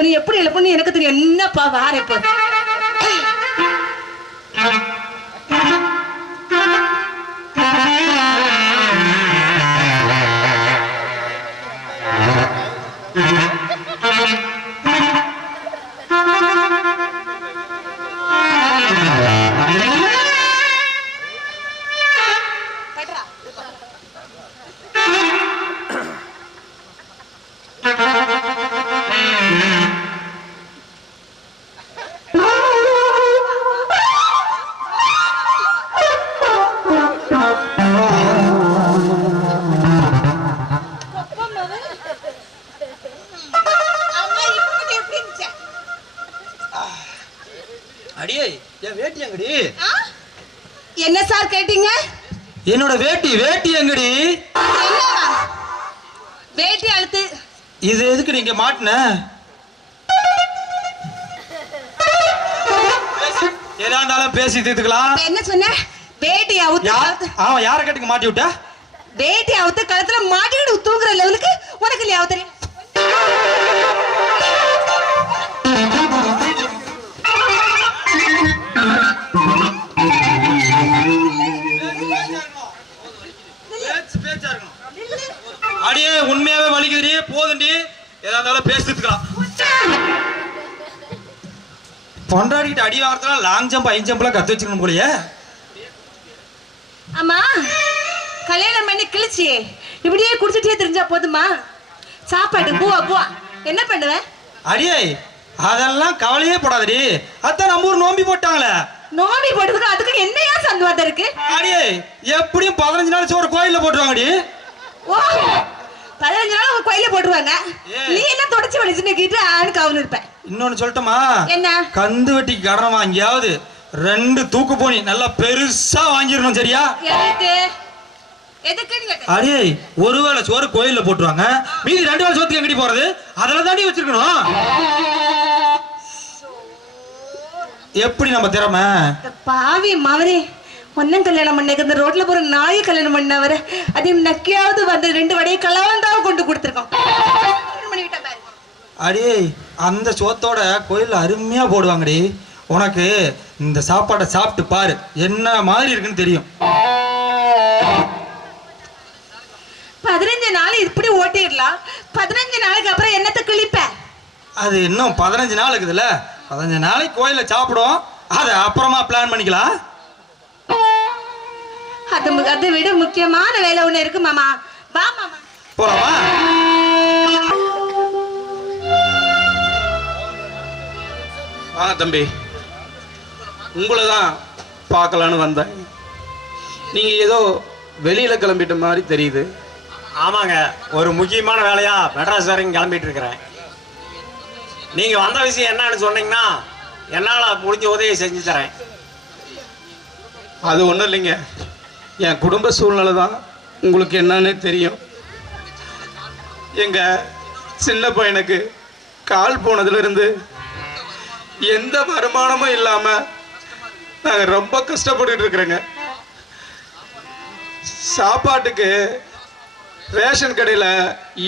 உன்னை எப்படி எழுப்புன்னு எனக்கு தெரியும். என்னப்பா வார இப்போ என்ன சார் கேட்டீங்க? என்னோட வேட்டி எங்கடி? வேட்டி அழுத்து. இது எதுக்கு நீங்க மாட்டின? ஏதாண்டாலும் பேசி தீர்த்துக்கலாம். என்ன சொன்ன? வேட்டி அவுத்து. அவன் யாரை கேட்டுக்கு மாட்டி விட்ட? வேட்டி அவுத்து கழுத்துல மாட்டிக்கிட்டு தூங்குற லெவலுக்கு உனக்கு இல்லையா தெரியும்? அடியே உண்மையாவே வலிக்குதுடி, போதுண்டி, ஏதாந்தாலும் பேசிட்டுக்கலாம். பொண்டாடிக்கிட்ட அடி வாரத்துல லாங் ஜம்ப் ஹை ஜம்ப்லாம் கத்து வச்சுக்கணும் போலயே. ஆமா, கல்யாணம் பண்ணி கிழிச்சி இப்படியே குடிச்சிட்டே தெரிஞ்சா போதுமா? சாப்பாடு பூவா என்ன பண்ணுவ? அடியே அதெல்லாம் கவலையே போடாதடி, அதான் நம்ம ஊர் நோம்பி போட்டாங்களே. நோம்பி போட்டதுக்கு அதுக்கு என்னையா சந்தோஷம் இருக்கு? அடியே எப்படியும் 15 நாள் சோறு கோயில்ல போட்டுருவாங்கடி. ஓ 15 நாள் உங்க கோயில போட்டுருவாங்க. நீ என்ன தொடச்சு வலிச்சுன்னு கேட்டு ஆணுக்கு அவனு இருப்ப. இன்னொன்னு சொல்லட்டுமா? என்ன? கந்து வெட்டிக்கு கடன் வாங்கியாவது 2 தூக்கு போனி நல்லா பெருசா வாங்கிடணும், சரியா? அடியே ஒருவேளை சோறு கோயில்ல போட்டுருவாங்க, மீதி 2 வேளை சோத்துக்கு எங்கடி போறது? அதெல்லாம் தாண்டி வச்சிருக்கணும். எப்படி நம்ம திறமை? பாவி மாவரே, ஒன்னும் கல்யாணம் பண்ண ரோட்ல போற நாயை கல்யாணம் பண்ணவர அதே நக்கியாவது வந்து 2 வடையை கலவந்தாவும் கொண்டு கொடுத்துருக்கோம். அடியே அந்த சோத்தோட கோயில்ல அருமையா போடுவாங்கடி. உனக்கு இந்த சாப்பாடை சாப்பிட்டு பாரு, என்ன மாதிரி இருக்குன்னு தெரியும். 15 நாள் இப்படி ஓட்டிடலாம். 15 நாளைக்கு அப்புறம் என்னத்தை கிழிப்ப? அது இன்னும் 15 நாள் இருக்குதுல்ல, 15 நாளைக்கு கோயில சாப்பிடும், அதை அப்புறமா பிளான் பண்ணிக்கலாம். அதை விட முக்கியமான வேலை ஒண்ணு இருக்கு மாமா. வா மாமா போலாமா? வாங்க தம்பி, உங்களை தான் பார்க்கலான்னு வந்தேன். நீங்க ஏதோ வெளியில கிளம்பிட்ட மாதிரி தெரியுது. ஆமாங்க, ஒரு முக்கியமான வேலையா மெட்ராஸ் வரைக்கும் கிளம்பிட்டு இருக்கிறேன். நீங்க வந்த விஷயம் என்னன்னு சொன்னீங்கன்னா என்னால முடிஞ்ச உதவி செஞ்சு தரேன். அது ஒன்றும் இல்லைங்க, என் குடும்ப சூழ்நிலை தான் உங்களுக்கு என்னன்னு தெரியும். எங்க சின்ன பையனுக்கு கால் போனதுலேருந்து எந்த வருமானமும் இல்லாமல் நாங்கள் ரொம்ப கஷ்டப்பட்டு இருக்கிறோங்க. சாப்பாட்டுக்கு ரேஷன் கடையில்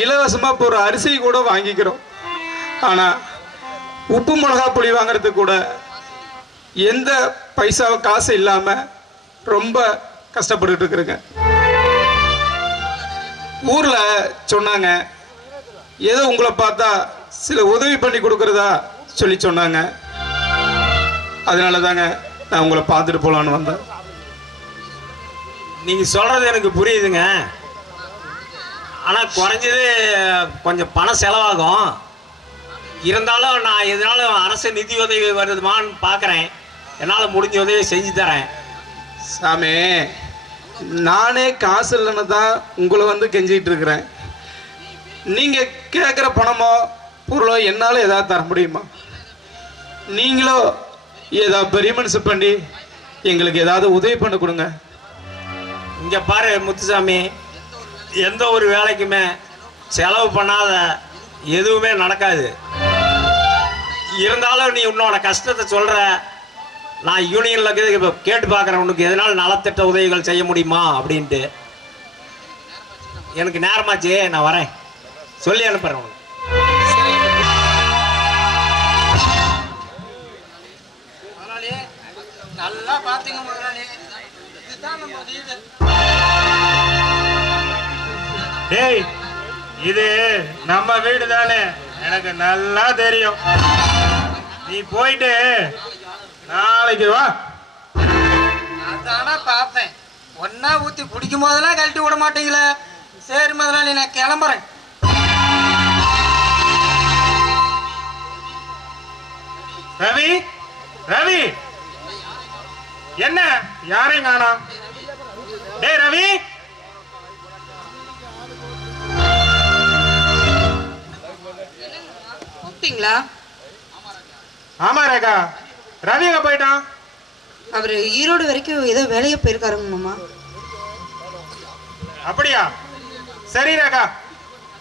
இலவசமாக போகிற அரிசி கூட வாங்கிக்கிறோம். ஆனால் உப்பு மிளகா புளி வாங்கிறதுக்கு கூட எந்த பைசா காசு இல்லாமல் ரொம்ப கஷ்டப்பட்டு இருக்கிறேங்க. ஊரில் சொன்னாங்க, ஏதோ உங்களை பார்த்தா சில உதவி பண்ணி கொடுக்குறதா சொல்லி சொன்னாங்க. அதனால தாங்க நான் உங்களை பார்த்துட்டு போகலான்னு வந்தேன். நீங்க சொல்றது எனக்கு புரியுதுங்க. ஆனால் குறைஞ்சது கொஞ்சம் பணம் செலவாகும். இருந்தாலும் நான் எதனாலும் அரசு நிதி உதவி வருதுமான்னு பார்க்குறேன். என்னால் முடிஞ்ச உதவி செஞ்சு தரேன். சாமி, நானே காசு இல்லைன்னு தான் உங்களை வந்து கெஞ்சிக்கிட்டு இருக்கிறேன். நீங்கள் கேட்குற பணமோ பொருளோ என்னால் ஏதாவது தர முடியுமா? நீங்களோ ஏதாவது பெரிய மனசு பண்ணி எங்களுக்கு ஏதாவது உதவி பண்ண கொடுங்க. இங்கே பாரு முத்துசாமி, எந்த ஒரு வேலைக்குமே செலவு பண்ணாத எதுவுமே நடக்காது. இருந்தாலும் நீ உன்னோட கஷ்டத்தை சொல்கிற, நான் யூனியனில் இப்போ கேட்டு பார்க்குறேன், உனக்கு எதனால நலத்திட்ட உதவிகள் செய்ய முடியுமா அப்படின்ட்டு. எனக்கு நேரமாச்சு, நான் வரேன், சொல்லி அனுப்புகிறேன் உனக்கு. பாத்தீங்க முதலாளி, இதுதான் நம்ம வீடு. டேய், இது நம்ம வீடு தானே, எனக்கு நல்லா தெரியும். நீ போயிட்டு நாளைக்கு வா. அதானா பார்த்தேன், ஒன்னா ஊத்தி குடிக்கும் போதெல்லாம் கழட்டி விட மாட்டீங்களே. சரி முதலாளி, நான் கிளம்புறேன். ரவி, ரவி, என்ன யாரையும் காணோம்? டேய் ரவி, கூப்பிட்டீங்களா? ஆமா ரேகா, ரவி எங்க போயிட்டான்? அவர் ஈரோடு வரைக்கும் ஏதோ வேலையை போயிருக்காருங்க மாமா. அப்படியா? சரி ரேகா,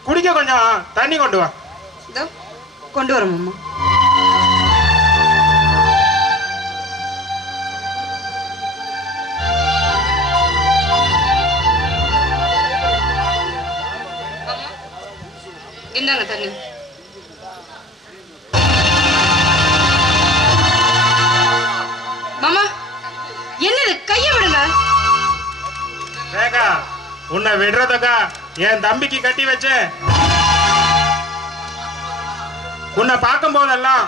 குடிக்க கொஞ்சம் தண்ணி கொண்டு வா. இதோ கொண்டு வரேன் மாமா. இந்தாங்க தண்ணி. மாமா, என்னது? கைய விடுங்க. ரேகா, உன்னை விடுறதுக்கா என் தம்பிக்கு கட்டி வச்சு உன்னை பார்க்கும் போதெல்லாம்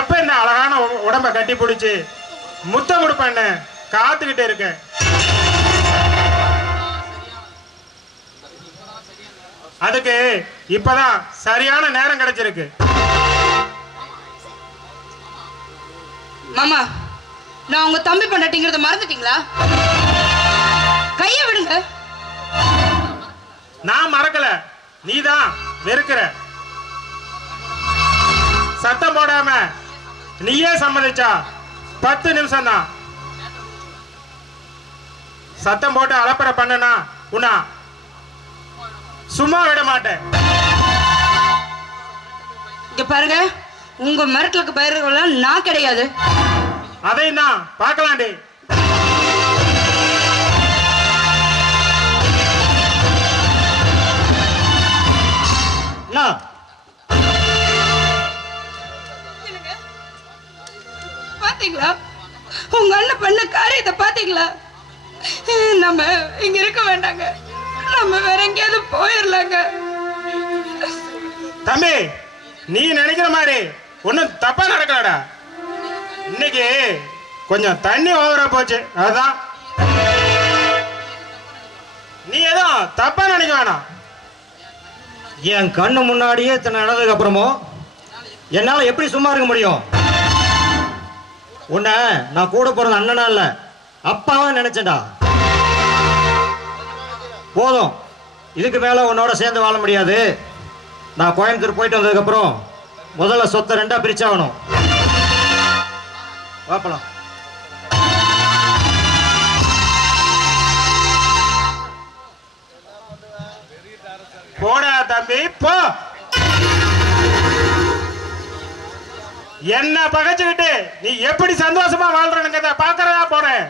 எப்ப இந்த அழகான உடம்ப கட்டி பிடிச்சு முத்தம் கொடுப்பேன்னு காத்துக்கிட்டு இருக்க. அதுக்கு இப்பதான் சரியான நேரம் கிடைச்சிருக்கு. மாமா, நான் உங்க தம்பி பண்ணாட்டிங்கிறத மறந்துட்டீங்களா? கைய விடுங்க. நான் மறக்கல, நீதான் வெறுக்கிற. சத்தம் போடாம நீயே சம்மதிச்சா 10 நிமிஷம் தான். சத்தம் போட்டு அலப்பற பண்ணனா உன்னா சும்மா விட மாட்டேன். இங்க பாருங்க, உங்க மிரட்டலுக்கு பயிர்கள் நான் கிடையாது. அதையும் தான் பார்க்கலாண்டி. பாத்தீங்களா உங்க அண்ணன் பண்ண காரியத்தை? பாத்தீங்களா? நம்ம இங்க இருக்க வேண்டாங்க, நம்ம வேற எங்கேயாவது போயிடலாங்க. தம்பி, நீ நினைக்கிற மாதிரி ஒன்னும் தப்பா நடக்கலடா. இன்னைக்கு கொஞ்சம் தண்ணி ஓவரா போச்சு, அதுதான். நீ ஏதோ தப்பா நினைக்க வேணாம். என் கண்ணு முன்னாடியே இத்தனை நடந்ததுக்கு அப்புறமும் என்னால எப்படி சும்மா இருக்க முடியும்? உன்னை நான் கூட பிறந்த அண்ணனா இல்ல, அப்பாவா நினைச்சேன்டா. போதும், இதுக்கு மேல உன்னோட சேர்ந்து வாழ முடியாது. நான் கோயம்புத்தூர் போயிட்டு வந்ததுக்கு அப்புறம் முதல்ல சொத்தை 2ஆ பிரிச்சாகணும். வாப்பலாம். போடா தம்பி போ. என்ன பகைச்சுக்கிட்டு நீ எப்படி சந்தோஷமா வாழ்றனுங்கிறத பாக்குறதா போறேன்.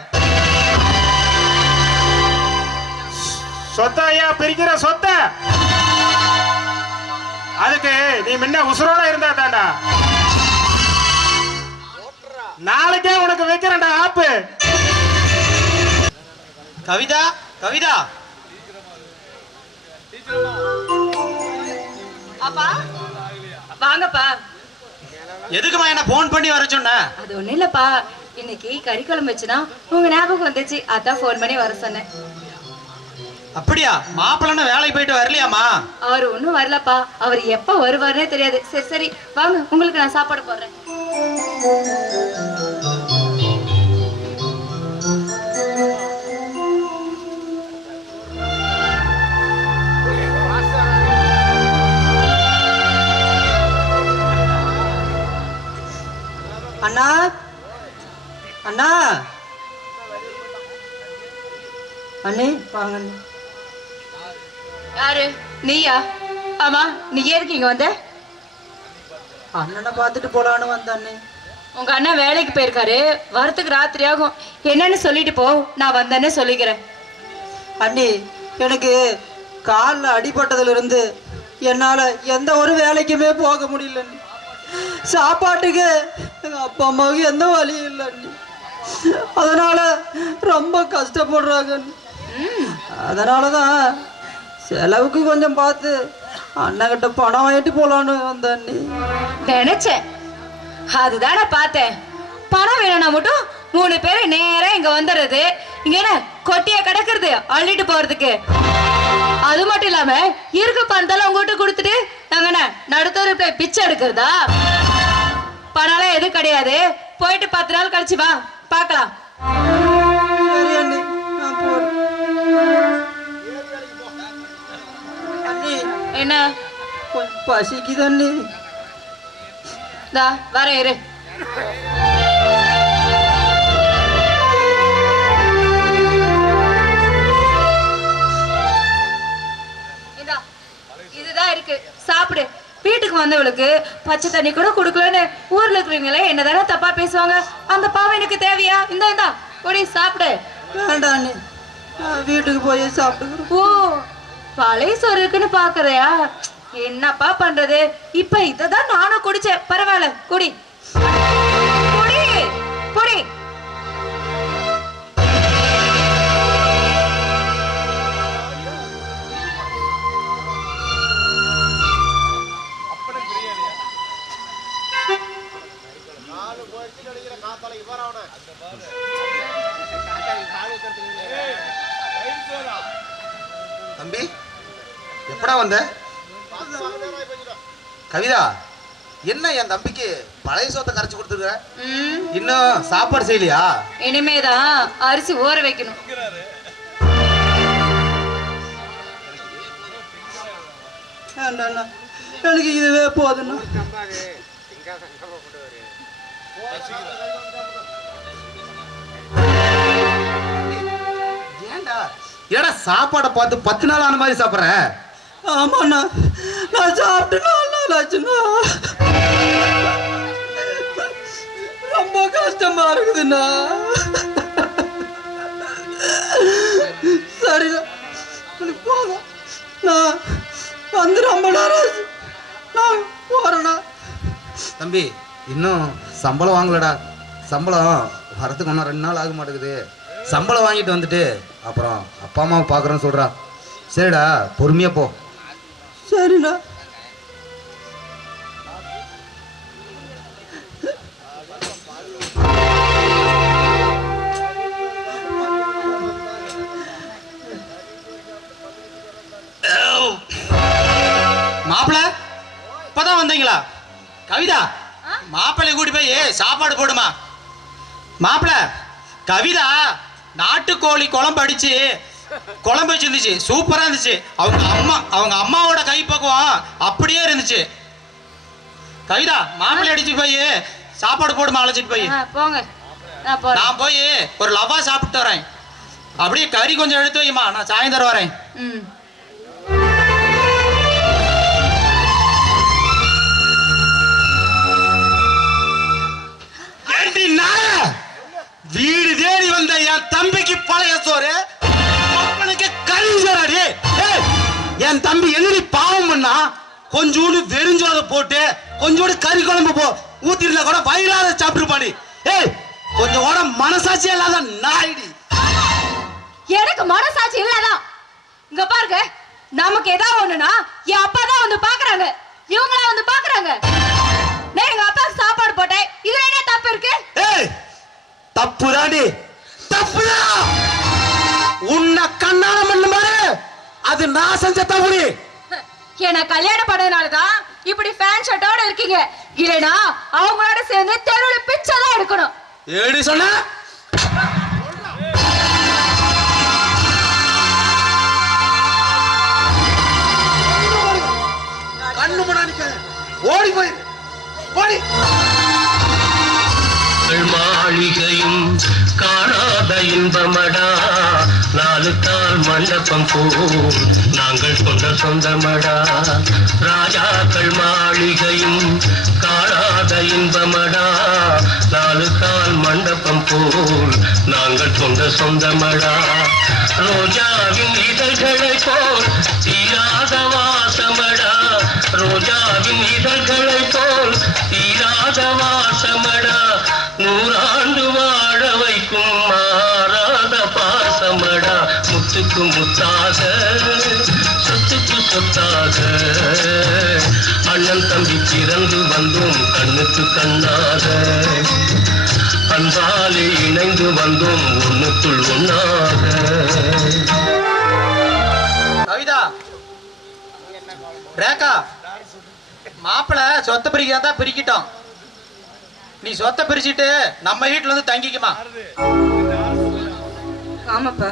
சொத்தையா பிரிக்கிற சொத்த, அதுக்கு நீ முன்ன உசுரோட இருந்தா தாண்டா. நாளைக்கே உனக்கு வைக்கிறேன்டா ஆப்பு. கவிதா, கவிதா, அப்பா வாங்கப்பா. எதுக்குமா என்ன போன் பண்ணி வர சொன்ன? அது ஒண்ணும் இல்லப்பா, இன்னைக்கு கறிக்குழம்பு வச்சுனா உங்க ஞாபகம் வந்துச்சு, அதான் போன் பண்ணி வர சொன்னேன். அப்படியா? மாப்பிள்ளன்னு வேலைக்கு போயிட்டு வரலையாமா? அவர் ஒண்ணும் வரலப்பா, அவர் எப்ப வருவாருன்னே தெரியாது. சரி சரி வாங்க, உங்களுக்கு நான் சாப்பாடு போடுறேன். அண்ணா, அண்ணா, அண்ணே வாங்க. யாரு? நீயா? ஆமா, நீ எதுக்கு இங்க வந்த? அண்ணனை பார்த்துட்டு போலான்னு வந்தானே. உங்க அண்ணன் வேலைக்கு போயிருக்காரு, வரத்துக்கு ராத்திரி ஆகும். என்னன்னு சொல்லிட்டு போ, நான் வந்தேன்னு சொல்லிக்கிறேன். அண்ணி, எனக்கு காலில் அடிபட்டதுல இருந்து என்னால எந்த ஒரு வேலைக்குமே போக முடியல. சாப்பாட்டுக்கு எங்க அப்பா அம்மாவுக்கு எந்த வழியும் இல்லை அண்ணி. அதனால ரொம்ப கஷ்டப்படுறாங்க அண்ணி. அதனாலதான் செலவுக்கு கொஞ்சம் பார்த்து அண்ணகிட்ட பணம் வாங்கிட்டு போலான்னு வந்தேன் அண்ணி. நினைச்சேன், அதுதானே பார்த்தேன். பணம் வேணும்னா மட்டும் 3 பேர் நேரா இங்க வந்துடுறது, இங்க என்ன கொட்டியா கிடக்குறது அள்ளிட்டு போறதுக்கு. அது மட்டும் இல்லாம இருக்க பணத்தால உங்ககிட்ட கொடுத்துட்டு நாங்க என்ன நடுத்தர போய் பிச்சை எடுக்கிறதா? பணம்லாம் எதுவும் கிடையாது. போயிட்டு 10 நாள் கழிச்சு வா, பார்க்கலாம். சரி அண்ணி, நான் போறேன். அண்ணி, என்ன கொஞ்சம் பசிக்குது அண்ணி. வரேன் இரு. இதுதான் இருக்கு, சாப்பிடு. வீட்டுக்கு வந்தவளுக்கு பச்சை தண்ணி கூட குடுக்கலன்னு ஊர்ல இருக்கிறவங்களே என்னதானே தப்பா பேசுவாங்க. அந்த பாவம் எனக்கு தேவையா? இந்தா குடி, சாப்பிடு. வேண்டாம் அண்ணி, நான் வீட்டுக்கு போய் சாப்பிட்டுக்கிறேன். ஓ, பழைய சோறு இருக்குன்னு பாக்குறியா? என்னப்பா பண்றது? இப்ப இததான் நானும் குடிச்சேன். பரவாயில்ல, குடி குடி குடி. தம்பி, எப்படா வந்த? கவிதா, என்ன என் தம்பிக்கு பழைய சோத்தை கரைச்சு கொடுத்துருக்க? இன்னும் சாப்பாடு செய்யலையா? இனிமேதான் அரிசி ஊற வைக்கணும். வேண்டாண்ணா, எனக்கு இதுவே போதுண்ணா. ஏடா சாப்பாடை பார்த்து 10 நாள் ஆன மாதிரி சாப்பிட்ற? ஆமாண்ணா, நான் சாப்பிட்டு 4 நாள் ஆச்சுண்ணா. ரொம்ப கஷ்டமா இருக்குதுண்ணா. சரிண்ணா, போதும். நான் வந்து ரொம்ப நேரம் ஆச்சு, நான் போறேண்ணா. தம்பி, இன்னும் சம்பளம் வாங்கலடா. சம்பளம் வரத்துக்கு இன்னும் 2 நாள் ஆக மாட்டேங்குது. சம்பளம் வாங்கிட்டு வந்துட்டு அப்புறம் அப்பா அம்மாவை பார்க்குறேன்னு சொல்கிறா. சரிடா, பொறுமையா போ. சரிண்ணா. மாப்பிள்ள இப்பதான் வந்தீங்களா? கவிதா, மாப்பிள்ளை கூட்டி போய் சாப்பாடு போடுமா. மாப்பிள்ள, கவிதா நாட்டுக்கோழி குழம்பு அடிச்சு குழம்பு வச்சிருந்துச்சு, சூப்பரா இருந்துச்சு. அவங்க அம்மாவோட கைப்பக்குவம் அப்படியே இருந்துச்சு. கவிதா, மாப்பிள்ளை அடிச்சு போய் சாப்பாடு போடுமா, அழைச்சிட்டு போய். போங்க, நான் போய் ஒரு லவா சாப்பிட்டு வரேன். அப்படியே கறி கொஞ்சம் எடுத்து வைமா, நான் சாயந்தரம் வரேன். வீடு தேடி வந்த என் தம்பிக்கு பழைய சோறு, அப்பனுக்கு கறி சோறாடி. என் தம்பி என்னடி பாவம் பண்ணா? கொஞ்சோண்டு வெறிஞ்சோத போட்டு கொஞ்சோண்டு கறி குழம்பு ஊத்திருந்தா கூட வயிறாத சாப்பிட்டுருப்பாடி. கொஞ்சம் கூட மனசாட்சி இல்லாத நாயிடி. எனக்கு மனசாட்சி இல்லாதான். இங்க பாருங்க, நமக்கு ஏதாவது ஒண்ணுனா என் அப்பா தான் வந்து பாக்குறாங்க, இவங்களா வந்து பாக்குறாங்க. நான் எங்க அப்பாவுக்கு சாப்பாடு போட்டேன், இதுல என்ன தப்பு இருக்கு? தப்புதாண்டி, தப்புதான். உன்னை கண்ணால மண்ணு பாரு, அது நான் செஞ்ச தப்புடி. என்ன கல்யாணம் பண்ணதுனாலதான் இப்படி ஃபேன் ஷர்ட்டோட இருக்கீங்க. இல்லனா அவங்களோட சேர்ந்து தெருவுல பிச்சை தான் எடுக்கணும். ஏடி சொன்ன? கண்ணு முன்னாடி ஓடி போய் ஓடி. மாளிகையும் காணாத இன்பமடா, 4 கால் மண்டபம் போல் நாங்கள் கொண்ட சொந்தமடா. ராஜாக்கள் மாளிகையும் காணாத இன்பமடா, 4 கால் மண்டபம் போல் நாங்கள் கொண்ட சொந்தமடா. ரோஜாவின் இதழ்களை போல் தீராத வாசமடா, ரோஜாவின் இதழ்களை போல் மாறாத வாசமடா நூறாண்டு வாழ வைக்கும் மாறாத பாசமடா முத்துக்கு முத்தாக சொத்துக்கு சொத்தாக அண்ணன் தம்பி பிறந்து வந்தோம் கண்ணுக்கு கண்ணாக அன்பாலே இணைந்து வந்தோம் ஒண்ணுக்குள் ஒண்ணாக. கவிதா, ரேகா, மாப்பிள்ளை சொத்தை பிரிக்கிறதா பிரிக்கிட்டோம். நீ சொத்தை பிரிச்சுட்டு நம்ம வீட்டுல வந்து தங்கிக்குமா. ஆமாப்பா,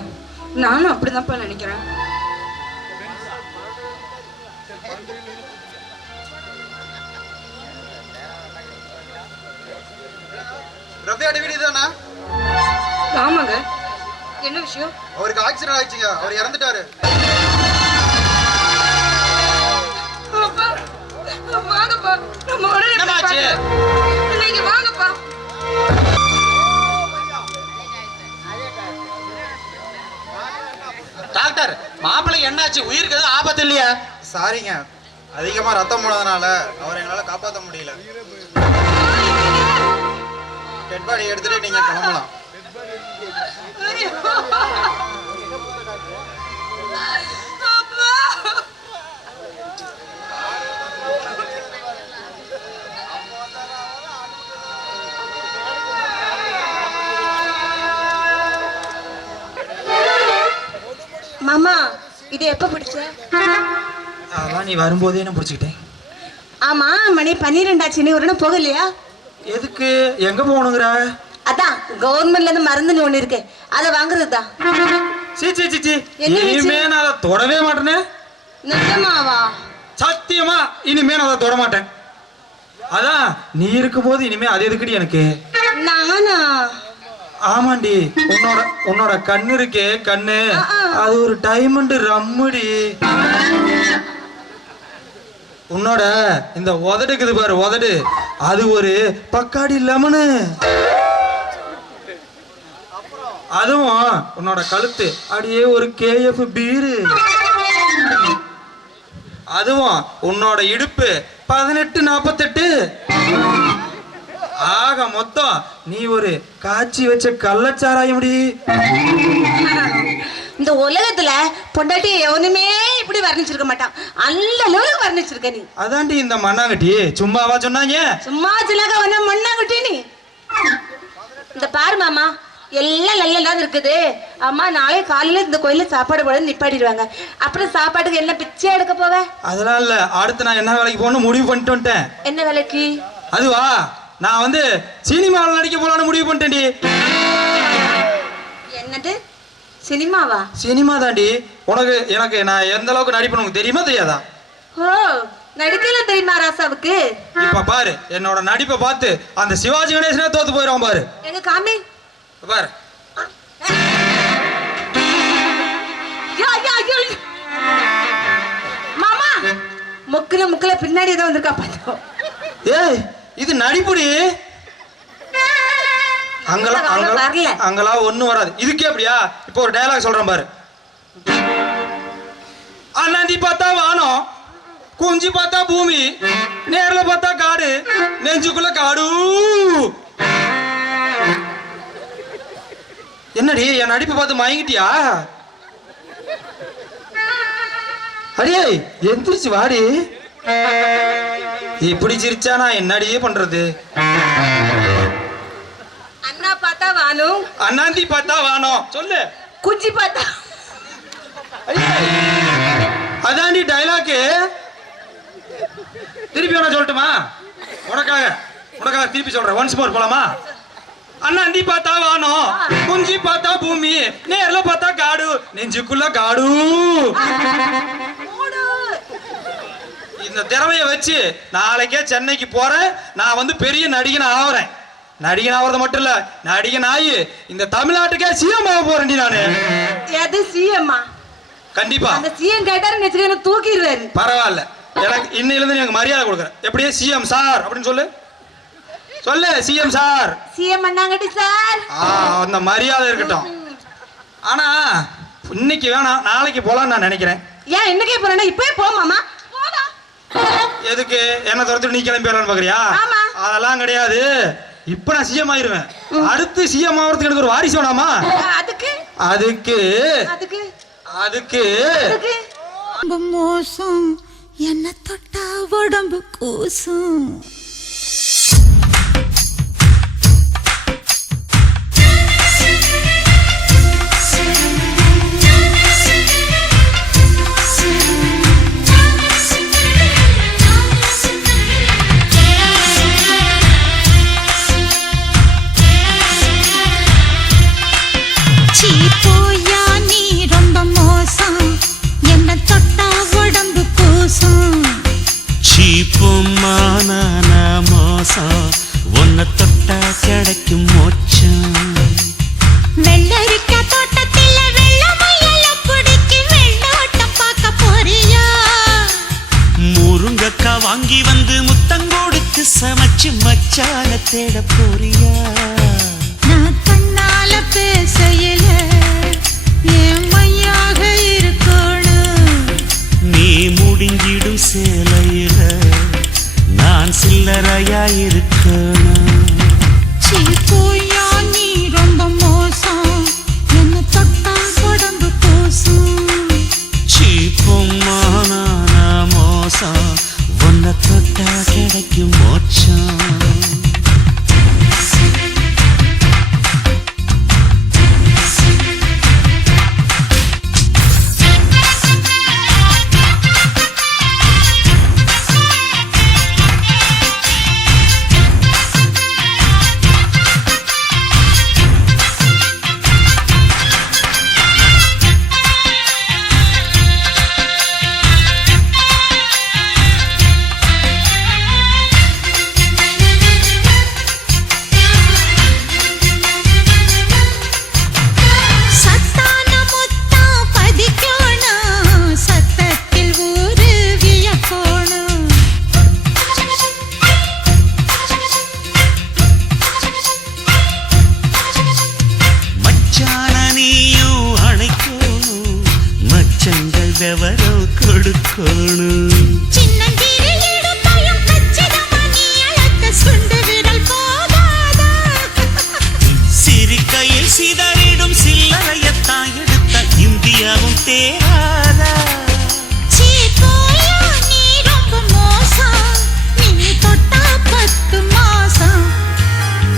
நானும் அப்படிதான்ப்பா நினைக்கிறேன். ரவியோட வீடு தானா? ஆமாங்க. என்ன விஷயம்? அவருக்கு ஆக்சிடென்ட் ஆயிடுச்சுங்க, அவர் இறந்துட்டாரு. வாங்கப்பா, நம்ம உடனே என்னாச்சு? நீங்க வாங்கப்பா. டாக்டர், மாப்பிள்ளை என்னாச்சு? உயிருக்கு எதுவும் ஆபத்து இல்லையா? சாரிங்க, அதிகமா ரத்தம் போனதுனால அவரை எங்களால காப்பாற்ற முடியல. டெட் பாடி எடுத்துட்டு நீங்க கிளம்பலாம். மாமா, இது எப்ப பிடிச்ச? அதான் நீ வரும்போதே நான் பிடிச்சிக்கிட்டேன். ஆமா, மணி 12 ஆச்சு. நீ ஒரு போகலையா? எதுக்கு? எங்க போகணுங்கிற? அதான் கவர்மெண்ட்ல இருந்து மருந்து ஒண்ணு இருக்கு, அதை வாங்குறதுதான். சீச்சி சீச்சி, என்ன ஆச்சு? இனிமே நான் அதை தொடவே மாட்டேனே. நிஜமாவா? சத்தியமா இனிமே நான் அதை தொட மாட்டேன். அதான் நீ இருக்கும்போது இனிமே அது எதுக்குடி எனக்கு? நானா? ஆமாண்டி, உன்னோட கண்ணு இருக்கே, கண்ணு அது ஒரு டைமண்ட் ரம்முடி. உன்னோட இந்த உதடுக்குது பாரு, உதடு அது ஒரு பக்காடி லெமனு. அதுவும் உன்னோட கழுத்து அப்படியே ஒரு கேஎஃப் பீரு. அதுவும் உன்னோட இடுப்பு 1848. ஆக மொத்தம் நீ ஒரு காய்ச்சி வச்ச கள்ளச்சாராயமுடி. இந்த உலகத்துல பொண்டாட்டி எவனுமே இப்படி வர்ணிச்சிருக்க மாட்டான். நல்ல லெவலுக்கு வர்ணிச்சிருக்க நீ. அதாண்டி இந்த மண்ணாங்கட்டி. சும்மாவா சொன்னாங்க? சும்மா சிலக வந்த மண்ணாங்கட்டி நீ. இந்த பாரு மாமா, எல்லாம் நல்லதா இருக்குது. அம்மா நாளை காலையில இந்த கோயில சாப்பாடு போட நிப்பாட்டிடுவாங்க. அப்புறம் சாப்பாட்டுக்கு என்ன பிச்சை எடுக்க போவ? அதெல்லாம் இல்ல, அடுத்து நான் என்ன வேலைக்கு போகணும்னு முடிவு பண்ணிட்டு வந்துட்டேன். என்ன வேலைக்கு? அதுவா, நான் வந்து சினிமாவில் நடிக்க போலான்னு முடிவு பண்ணிட்டேன்டி. என்னது சினிமாவா? சினிமா தாண்டி. எனக்கு நான் எந்த அளவுக்கு நடிப்பேன்னு உனக்கு தெரியுமா தெரியாதா? ஓ, நடிக்கலாம் தெரியுமா ராசாவுக்கு? இப்ப பாரு, என்னோட நடிப்பை பார்த்து அந்த சிவாஜி கணேசனே தோத்து போயிடுவான் பாரு. எங்க காமி பாரு. மாமா, முக்குல பின்னாடி ஏதோ வந்திருக்கா பார்த்தோம். ஏய், இது நடிப்புடி. அங்கெல்லாம் ஒண்ணும் வராது. இதுக்கே அப்படியா? இப்போ ஒரு டயலாக் சொல்றேன் பாரு. அண்ணாந்தி பார்த்தா வானம், குஞ்சு பார்த்தா பூமி, நேர்ல பார்த்தா காடு, நெஞ்சுக்குள்ள காடு. என்னடி என் நடிப்பு பார்த்து மயங்கிட்டியா? அடியே எந்திரிச்சு வாடி. இப்படி சிரிச்சா நான் என்னடியே பண்றது? அண்ணா பார்த்தா வானம், அண்ணாந்தி பார்த்தா வானம் சொல்லு. குஞ்சி பார்த்தா. அதாண்டி டைலாக்கு. திருப்பி வேணா சொல்லட்டுமா? உனக்காக திருப்பி சொல்றேன். ஒன்ஸ் மோர் போலாமா? அண்ணாந்தி பார்த்தா வானம், குஞ்சி பார்த்தா பூமி, நேர்ல பார்த்தா காடு, நெஞ்சுக்குள்ள காடு. இந்த திறமைய வச்சு நாளைக்கே சென்னைக்கு போறேன். நான் வந்து பெரிய நடிகன் ஆகிறேன். நடிகன் ஆகிறது மட்டும் இல்ல, நடிகன் ஆகி இந்த தமிழ்நாட்டுக்கே சிஎம் ஆக போறேன்டி நானு. எது சிஎம்மா? கண்டிப்பா. அந்த சிஎம் கேட்டாருன்னு வச்சுக்க தூக்கிடுவாரு. பரவாயில்ல, எனக்கு இன்னையில இருந்து எனக்கு மரியாதை கொடுக்குறேன். எப்படியே சிஎம் சார் அப்படின்னு சொல்லு. CM sir. சிஎம் அண்ணாங்கட்டி சார். அந்த மரியாதை இருக்கட்டும். ஆனா இன்னைக்கு வேணாம், நாளைக்கு போலான்னு நான் நினைக்கிறேன். ஏன் இன்னைக்கே போறேன்னா இப்பவே போமாமா? எதுக்கு? என்ன துரத்துட்டு நீ கிளம்பி வரலான்னு பாக்குறியா? அதெல்லாம் கிடையாது. இப்ப நான் சிஎம் ஆயிருவேன். அடுத்து சிஎம் ஆகிறதுக்கு எனக்கு ஒரு வாரிசு வேணாமா? அதுக்கு அதுக்கு அதுக்கு அதுக்கு ரொம்ப மோசம், என்ன தொட்டா உடம்பு கூசும். சீ போயா நீ ரொம்ப மோசம், என்ன தொட்டா உடம்பு கூசும். சீப்புமான மோசம், உன்னை தொட்டா கிடைக்கும் மோச்சம். வெள்ளரிக்கா தோட்டத்தில வெள்ள முயல குடிக்கு வெள்ளோட்டம் பார்க்க போறியா? முருங்கக்கா வாங்கி வந்து முத்தங்கொடுத்து சமைச்சு மச்சான தேட போறியா? நான் கண்ணால பேசையில என் மையாக இருக்கணும். நீ முடிஞ்சிடும் சேலையில நான் சில்லறையா இருக்கணும். சீ போயா நீ ரொம்ப மோசம், என்ன தொட்டா உடம்பு கூசும். சீப்புமான மோசம், உன்னை தொட்டா கிடைக்கும் மோச்சம். சத்தான முத்தா பதிக்கணும், சத்தத்தில் ஊரு வியக்கணும். மச்சான நீயும் அணைக்கணும், மச்சங்கள் விவரம் கொடுக்கணும். சின்னஞ்சிறு இடுப்பையும் கச்சிதமா நீ அழைத்த சுண்டு விரல் போகாதா? சிரிக்கையில் சிதறிடும் சில்லறையத்தான் எடுத்த இந்தியாவும் தேராதா? சீ போயா நீ ரொம்ப மோசம், நீ தொட்டா 10 மாசம்.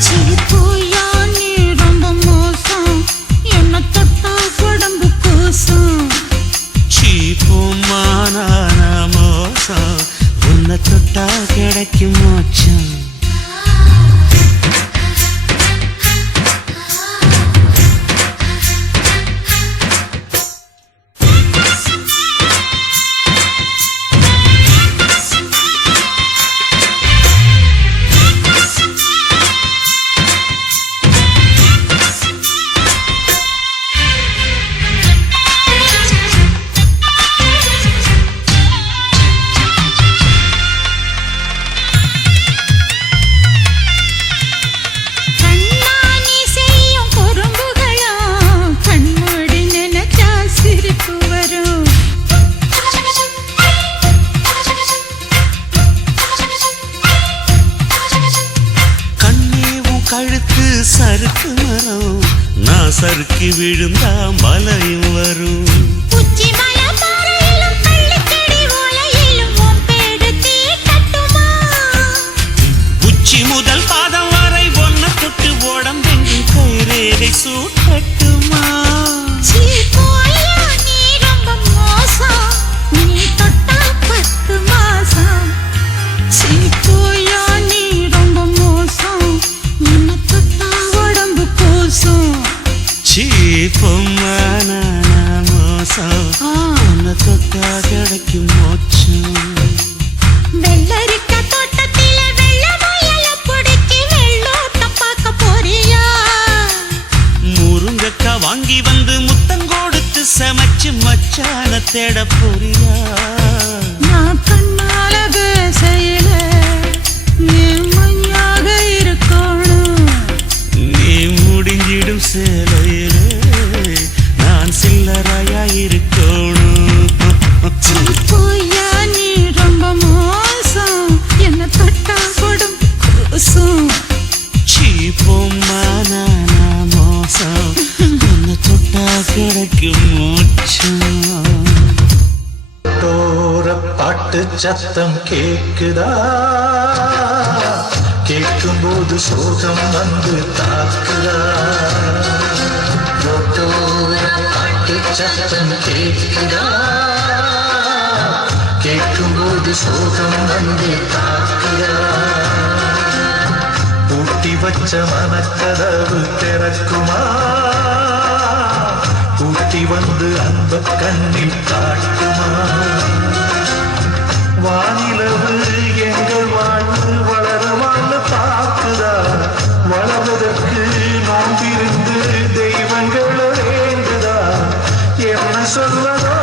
சீ போயா நீ ரொம்ப மோசம், என்ன தொட்டா உடம்பு கூசும். சீப்புமான மோசம், உன்னை தொட்டா கிடைக்கும் மோச்சம். கண்ணா நீ செய்யும் குறும்புகளும் கண்மூடி நினைச்சா சிரிப்பு வரும். கண்ணே உன் கழுத்து சறுக்கு மரம், நான் சறுக்கி விழுந்தா மலையும் வரும். உச்சி மலை பாறையிலும் பள்ளிக்கடி ஓலையிலும் உன் பேரு தீட்டட்டுமா? உச்சி முதல் பாதம் வரை ஒன்ன தொட்டு உடம்பெங்கும் கைரேகை சூட்டட்டுமா? சீ போயா நீ ரொம்ப மோசம், நீ தொட்டா 10 மாசம். சீ போயா நீ ரொம்ப மோசம், என்ன தொட்டா உடம்பு கூசும். சீப்புமான மோசம், உன்னை தொட்டா கிடைக்கும் மோச்சம். வெள்ளரிக்கா தோட்டத்தில வெள்ள முயல புடிச்சு வெள்ளோட்டம் பார்க்க போறியா? முருங்கக்கா வாங்கி வந்து முத்தங்கொடுத்து சமைச்சு மச்சான தேட போறியா? நான் கண்ணால பேசையில என் மையாக இருக்கணும். நீ முடிஞ்சிடும் சேலையில நான் சில்லறையா இருக்கணும். சீ போயா நீ ரொம்ப மோசம், என்ன தொட்டா உடம்பு கூசும். பாட்டு சத்தம் கேக்குதா கேட்கும்போது சோகம் வந்து தாக்குதா பாட்டு சத்தம் கேக்குதா கேட்கும்போது சோகம் வந்து தாக்குதா பூட்டி வச்ச மனக்கதவு திறக்குமா பூட்டி வந்து அன்ப கண்ணில் காட்டுமா வானிலவு எங்கள் வாழ்வு வளருமான்னு பார்க்குதா வளர்வதற்கு நோம்பிருந்து தெய்வங்கள் வேண்டுதா என்ன சொல்வதோ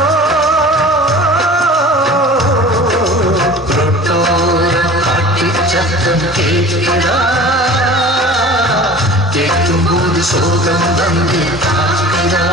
காட்டு சத்தம் கேட்குதா கேட்கும்போது சோகம் வந்து தாக்குதா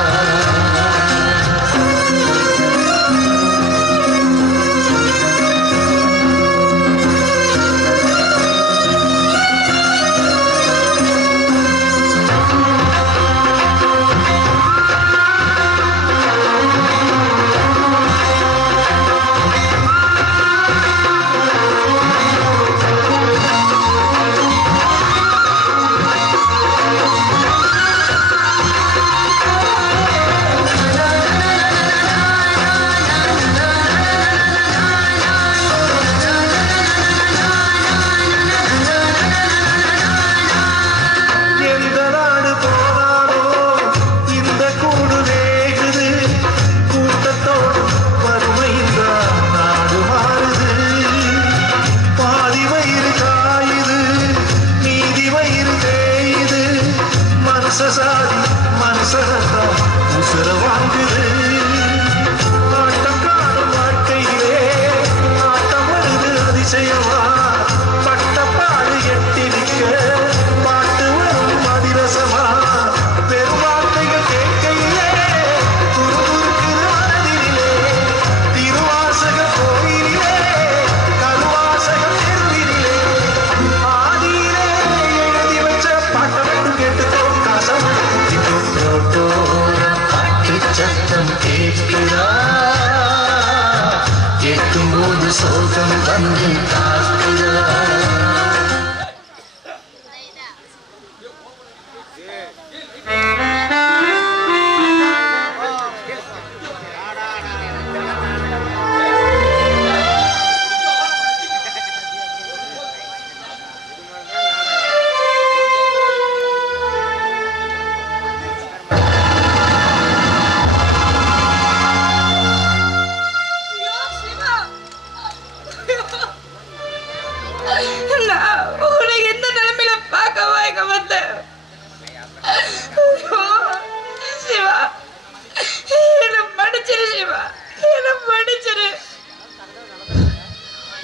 கேட்கும்போது சோகம் வந்து தாக்குதா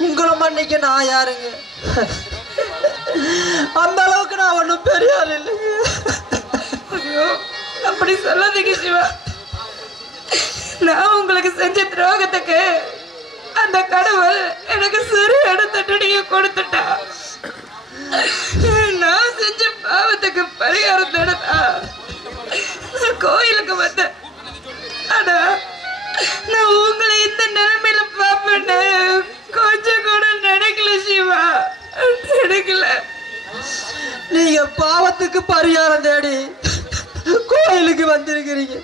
உங்களை மன்னிக்க நான் யாருங்க? அந்த அளவுக்கு நான் ஒன்றும் பெரிய ஆள் இல்லைங்க. அப்படி சொல்லாதீங்க சிவா. நான் உங்களுக்கு செஞ்ச துரோகத்துக்கு அந்த கடவுள் எனக்கு சரியான தண்டனையை கொடுத்துட்டா. நான் செஞ்ச பாவத்துக்கு பரிகாரம் நடத்தா கோயிலுக்கு வந்தேன். ஆனா நான் உங்களை இந்த நிலைமையில பாப்பேன்னு கொஞ்சம் கூட நினைக்கல சிவா, நினைக்கல. நீங்க பாவத்துக்கு பரிகாரம் தேடி கோயிலுக்கு வந்திருக்கிறீங்க.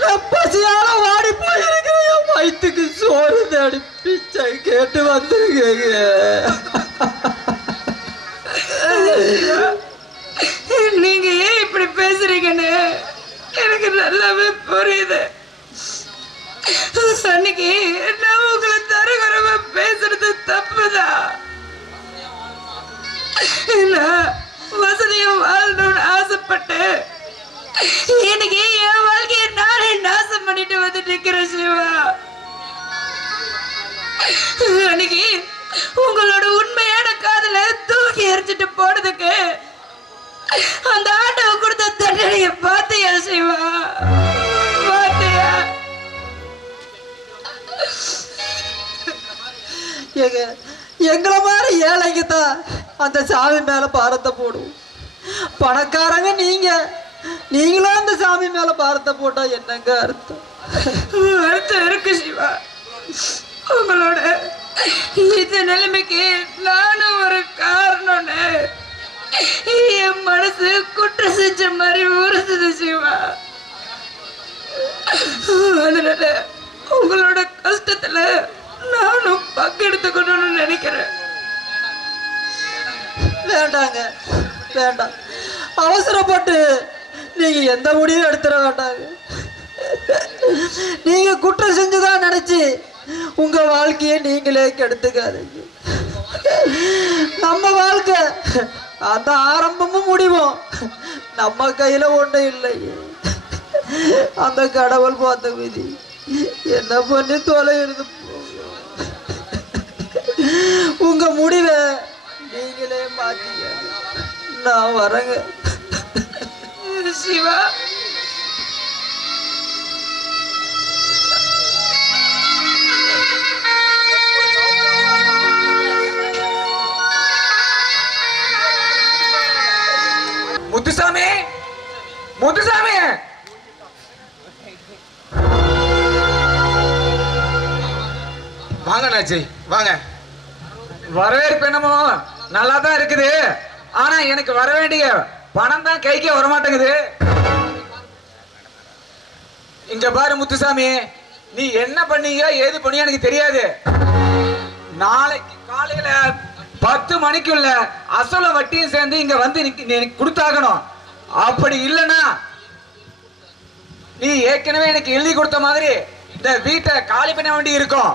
நான் பசியால வாடி போயிருக்கிறேன். என் வயிற்றுக்கு சோறு தேடி பிச்சை கேட்டு வந்திருக்கீங்க. நீங்க ஏன் இப்படி பேசுறீங்கன்னு எனக்கு நல்லாவே புரியுது. அன்னைக்கு நான் உங்களை தரகுறவா பேசுறது தப்புதான். நான் வசதியா வாழணும்னு ஆசைப்பட்டு எனக்கு என் வாழ்க்கையை நானே நாசம் பண்ணிட்டு வந்து நிக்கிறேன் சிவா. அன்னைக்கு உங்களோட உண்மையான காதல தூக்கி எரிஞ்சிட்டு போனதுக்கு அந்த ஆட்டவை கொடுத்த தண்டனையை பார்த்தியா சிவா? பார்த்தியா? எங்களை மாதிரி ஏழைங்க தான் அந்த சாமி மேல பாரத்தை போடும். பணக்காரங்க நீங்களும் அந்த சாமி மேல பாரத்தை போட்டா என்னங்க அர்த்தம்? அர்த்தம் இருக்கு சிவா. உங்களோட இந்த நிலைமைக்கு நானும் ஒரு காரணம்னு என் மனசு குற்றம் செஞ்ச மாதிரி உறுத்துது சிவா. அதனால உங்களோட கஷ்டத்துல நானும் பங்கெடுத்துக்கணும்னு நினைக்கிறேன். வேண்டாங்க, வேண்டாம். அவசரப்பட்டு நீங்க எந்த முடிவும் எடுத்துட வேண்டாங்க. நீங்க குற்றம் செஞ்சுதான் நினைச்சு உங்க வாழ்க்கையை நீங்களே கெடுத்துக்காதீங்க. நம்ம வாழ்க்கை அந்த ஆரம்பமும் முடிவும் நம்ம கையில ஒன்றும் இல்லை. அந்த கடவுள் பார்த்த விதி என்ன பண்ணி தொலைகிறது. உங்க முடிவை நீங்களே மாத்திக்க. நான் வரேங்க சிவா. முத்துசாமி, முத்துசாமி, வாங்க நாச்சி, வாங்க. வரவேற்பு என்னமோ நல்லா தான் இருக்குது. ஆனா எனக்கு வர வேண்டிய பணம் தான் கைக்கு வரமாட்டேங்குது. இங்க பாரு முத்துசாமி, நீ என்ன பண்ணீங்க ஏது பண்ணியா எனக்கு தெரியாது. நாளைக்கு காலையில 10 மணிக்குள்ள அசல வட்டியும் சேர்ந்து இங்க வந்து கொடுத்தாகணும். அப்படி இல்லைன்னா நீ ஏற்கனவே எனக்கு எழுதி கொடுத்த மாதிரி இந்த வீட்டை காலி பண்ண வேண்டி இருக்கும்.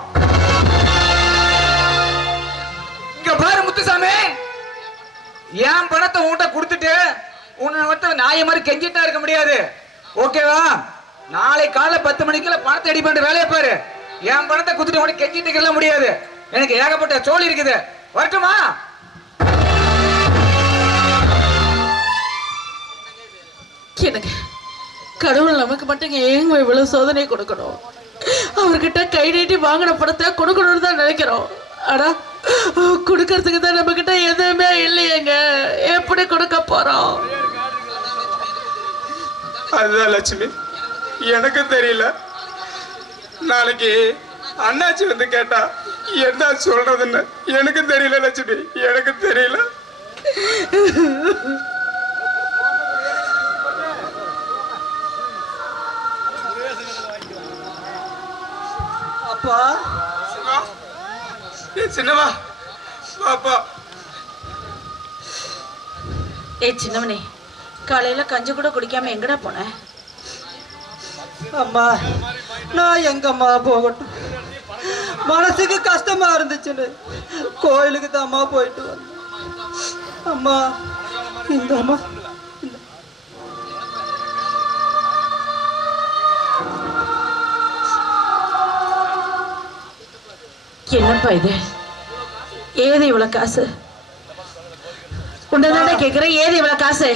இங்க பாரு முத்துசாமி, என் பணத்தை உன்கிட்ட கொடுத்துட்டு உன்னை வந்து நாய மாதிரி கெஞ்சிட்டா இருக்க முடியாது. ஓகேவா? நாளை காலை 10 மணிக்குள்ள பணத்தை ரெடி பண்ணிட்டு வேலையை பாரு. என் பணத்தை கொடுத்துட்டு உனக்கு கெஞ்சிட்டு இருக்க முடியாது. எனக்கு ஏகப்பட்ட சோழி இருக்குது. வரட்டுமா? எனக்கு கடவுள் நமக்கு மட்டும் ஏங்க இவ்வளவு சோதனை கொடுக்கணும்? அவர்கிட்ட கை நீட்டி வாங்கின பணத்தை கொடுக்கணும்னு தான் நினைக்கிறோம். ஆனா கொடுக்கறதுக்கு தான் நம்ம கிட்ட எதுவுமே இல்லையேங்க. எப்படி கொடுக்க போறோம்? அதுதான் லட்சுமி, எனக்கும் தெரியல. நாளைக்கு அண்ணாச்சி வந்து கேட்டா என்ன சொல்றதுன்னு எனக்கும் தெரியல லட்சுமி, எனக்கு தெரியல. அப்பா, சின்னவா, பாப்பா. சின்னவனே, காலையில கஞ்சி கூட குடிக்காம எங்கடா போன? அம்மா, நான் எங்கம்மா போகட்டும்? மனசுக்கு கஷ்டமா இருந்துச்சுன்னு கோயிலுக்கு தாம்மா போயிட்டு வந்தேன். அம்மா, இந்த அம்மா என்னப்பா இது? ஏது இவ்வளவு காசு? உன்னதானே கேக்குறேன், ஏது இவ்வளவு காசு?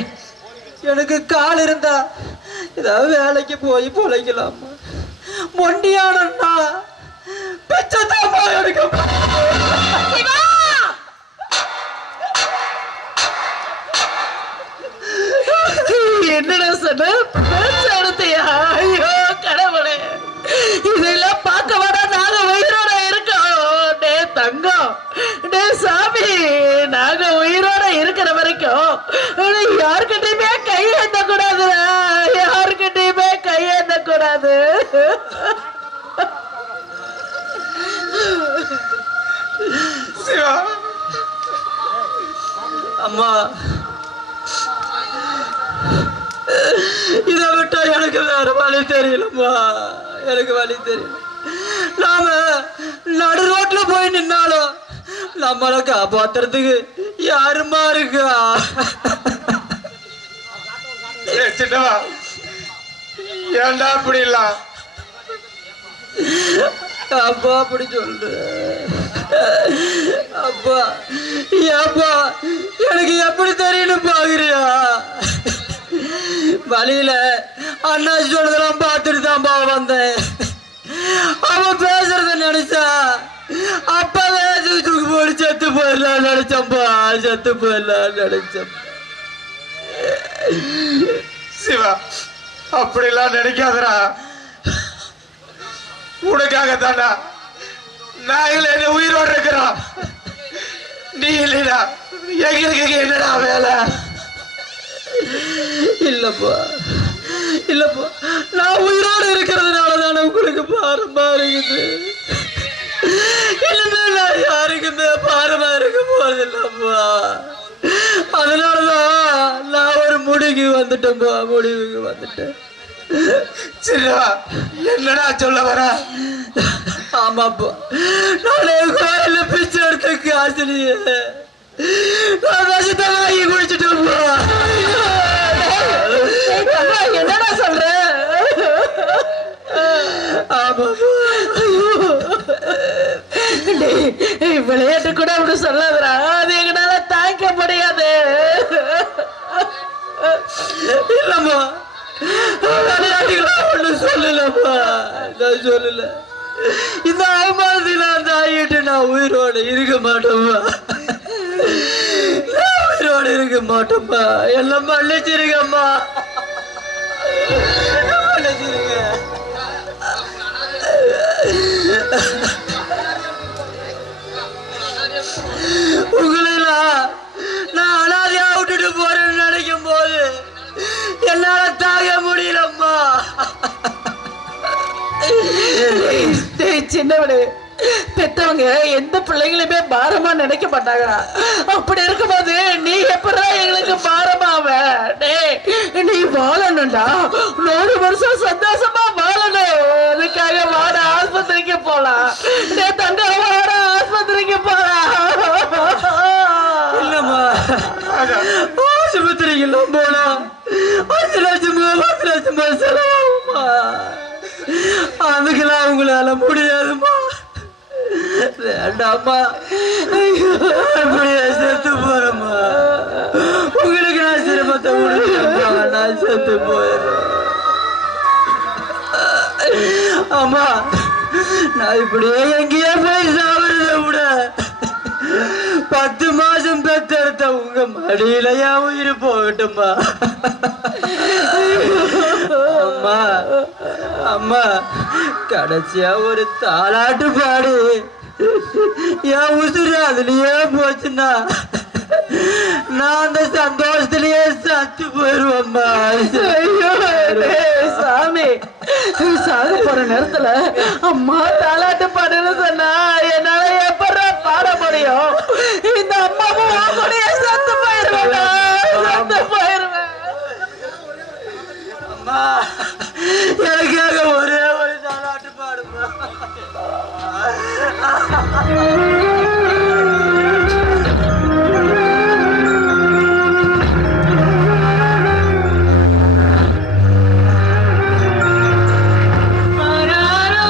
எனக்கு கால் இருந்தா ஏதாவது வேலைக்கு போய் பொழைக்கலாமா? மொண்டியானா பிச்சைத்தாமா எனக்கு. என்னடா சொன்ன? பேச்ச ஐயோ கடவுளே, இதெல்லாம் பார்க்க வேடா நாங்க உயிரோட இருக்கோம். டே தங்கம், டே சாமி, நாங்க உயிரோட இருக்கிற வரைக்கும் யாருக்கிட்டையுமே கையேந்த கூடாதுடா. யாருக்கிட்டையுமே கையேந்த கூடாது. அம்மா, இதை விட்டா எனக்கு வேற வழி தெரியலம்மா. எனக்கு வழி தெரியல. நாம நடு ரோட்ல போய் நின்னாலும் நம்மளை காப்பாத்துறதுக்கு யாருமா இருக்கா? சின்னவா, ஏன்டா அப்படி இல்ல? அப்பா அப்படி சொல்ற? அப்பா, ஏப்பா எனக்கு எப்படி தெரியும்னு பாக்குறியா? வழியில அண்ணா சொல்றதெல்லாம் பார்த்துட்டு தான்ப்பா வந்தேன். அவன் பேசுறத நினைச்சா அப்பவே தூக்கு போட்டு செத்து போயிடலாம் நினைச்சப்பா. செத்து போயிடலாம் நினைச்சப்பா. சிவா, அப்படிலாம் நினைக்காதடா. உனக்காக தாண்டா நாங்களே என்ன உயிரோடு இருக்கிறோம். நீ இல்லைடா எங்களுக்கு என்னடா வேலை? இல்லப்பா இல்லப்பா, நான் உயிரோடு இருக்கிறதுனால தானே உங்களுக்கு பாரமா இருக்குது. இனிமே நான் யாருக்குமே பாரமா இருக்க போறது இல்லப்பா. அதனாலதான் நான் ஒரு முடிவுக்கு வந்துட்டேன். சின்னவா, என்னடா சொல்ல வர? ஆமாப்பா, நானே கோயில பிச்சை எடுத்த காசுலயே நான் விஷத்தை வாங்கி குடிச்சிட்டேன்ப்பா. என்னடா சொல்ற? விளையாட்டு கூட அப்படி சொல்லாதரா, அது எங்களால தாங்க முடியாது. இல்லம்மா, விளையாட்டுகளா ஒண்ணு சொல்லலப்பா, நான் சொல்லல. இந்த அவமானத்துக்கு நான் தாங்கிட்டு நான் உயிரோடு இருக்க மாட்டேன்ப்பா. உயிரோடு இருக்க மாட்டோம்ப்பா. எல்லாம் மன்னிச்சிருக்கம்மா, மன்னிச்சிருங்க. உங்களெல்லாம் நான் அனாதையா விட்டுட்டு போறேன்னு நினைக்கும் போது என்னால தாங்க முடியலம்மா. சின்னவனு, பெத்தவங்க எந்த பிள்ளைங்களுமே பாரமா நினைக்க மாட்டாங்கடா. அப்படி இருக்கும்போது நீ எப்படா எங்களுக்கு பாரமாவ? நீ வாழணும்டா, 100 வருஷம் சந்தோஷமா வாழணும். அதுக்காக வாட ஆஸ்பத்திரிக்கு போலாம். தங்க வாட ஆஸ்பத்திரிக்கு போலாம். இல்லம்மா, ஆஸ்பத்திரிக்கெல்லாம் போனா 5 லட்சமா 10 லட்சமா செலவாகுமா? அதுக்கெல்லாம் உங்களால முடியாதுமா. வேண்டாம்மா, அப்படியே செத்து போறேம்மா. உங்களுக்கு நான் சிரமத்தை முடிச்சேம்மா, நான் செத்து போயிடுறேன். அம்மா, நான் இப்படியே எங்கேயே போய் சாப்பிடுறத விட 10 மாசம் பெத்தெடுத்த உங்க மடியில என் உயிர் போகட்டும்மா. அம்மா அம்மா, கடைசியா ஒரு தாலாட்டு பாடு என் உசுறு அதுலயே போச்சுன்னா நான் அந்த சந்தோஷத்திலேயே சத்து போயிருவேம்மா. சாமி, சாக போற நேரத்துல அம்மா தாலாட்டு பாடுன்னு சொன்னா என்னால எப்படா பாட முடியும்? இந்த அம்மாவும் சத்து போயிருவேன். அம்மா, எனக்காக ஒரே ஒரு தாலாட்டு பாடுமா. ஆராரோ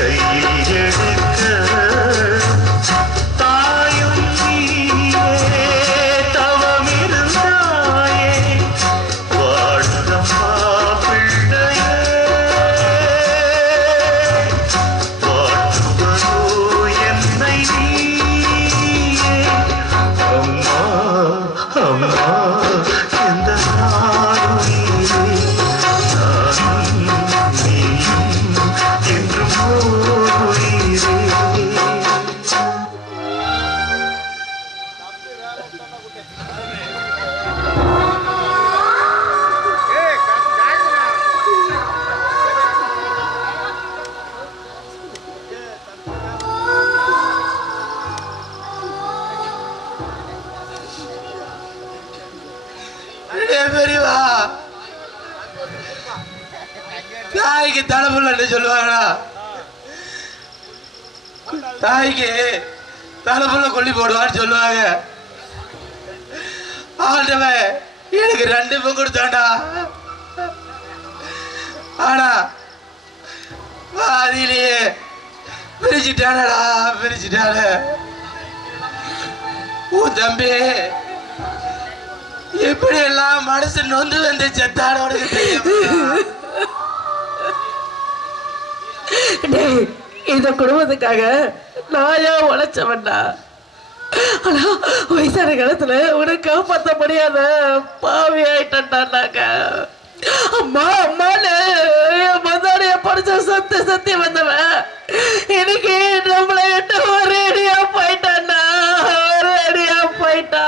கையில் எடுக்க தாயும் நீயே தவமிருந்தாயே வாழ்ந்தம்மா பிள்ளையே வாழ்வதோ என்னை நீயே அம்மா அம்மா எந்த நாளுயிரே நானும் நீயும் என்றும் ஓருயிரே. பெரியவா தாய்க்கு தலைப்புள்ளன்னு சொல்லுவாங்களா? தாய்க்கு தலைப்புள்ள கொல்லி போடுவான்னு சொல்லுவாங்க. ஆண்டவன் எனக்கு 2 பெண் கொடுத்தாண்டா. ஆனா பாதியிலேயே பிரிச்சுட்டானடா, பிரிச்சுட்டான. உன் தம்பி எப்படி எல்லாம் மனசு நொந்து வந்து செத்தானோட இந்த குடும்பத்துக்காக நான் ஏன் உழைச்சவன்டா? ஆனா வயசான காலத்துல உனக்கு காப்பாற்ற முடியாத பாவி ஆயிட்டாண்டாங்க. அம்மா அம்மான்னு என் மந்தாடைய படிச்ச சத்தி வந்தவன் இன்னைக்கு நம்மளை விட்டு ஒரே அடியா போயிட்டான்னா, ஒரே அடியா போயிட்டா.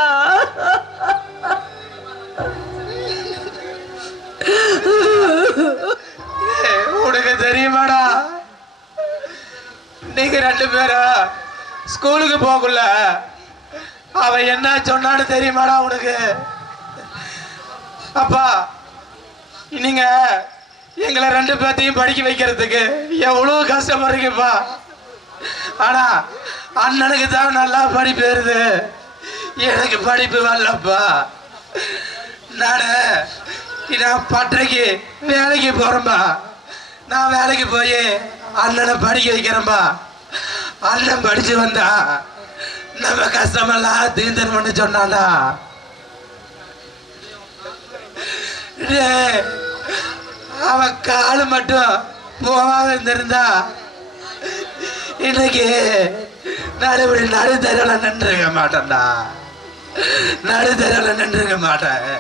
உனக்கு தெரியுமாடா, நீங்க 2 பேரும் ஸ்கூலுக்கு போகல அவன் என்ன சொன்னான்னு தெரியுமாடா உனக்கு? அப்பா நீங்க எங்களை 2 பேர்த்தையும் படிக்க வைக்கிறதுக்கு எவ்வளவு கஷ்டப்படுறீங்கப்பா. ஆனா அண்ணனுக்கு தான் நல்லா படிப்பு வருது, எனக்கு படிப்பு வரலப்பா. நான் பட்டறைக்கு வேலைக்கு போறேன்பா. நான் வேலைக்கு போய் அண்ணனை படிக்க வைக்கிறேன்பா. அண்ணன் படிச்சு வந்தா நம்ம கஷ்டமெல்லாம் தீர்ந்தன்னு சொன்னான்டா. அவன் காலு மட்டும் போகாம இருந்திருந்தா இன்னைக்கு நடுத்தரல நின்றுக்க மாட்டேன்டா, நடுத்தரல நின்றுக்க மாட்டேன்.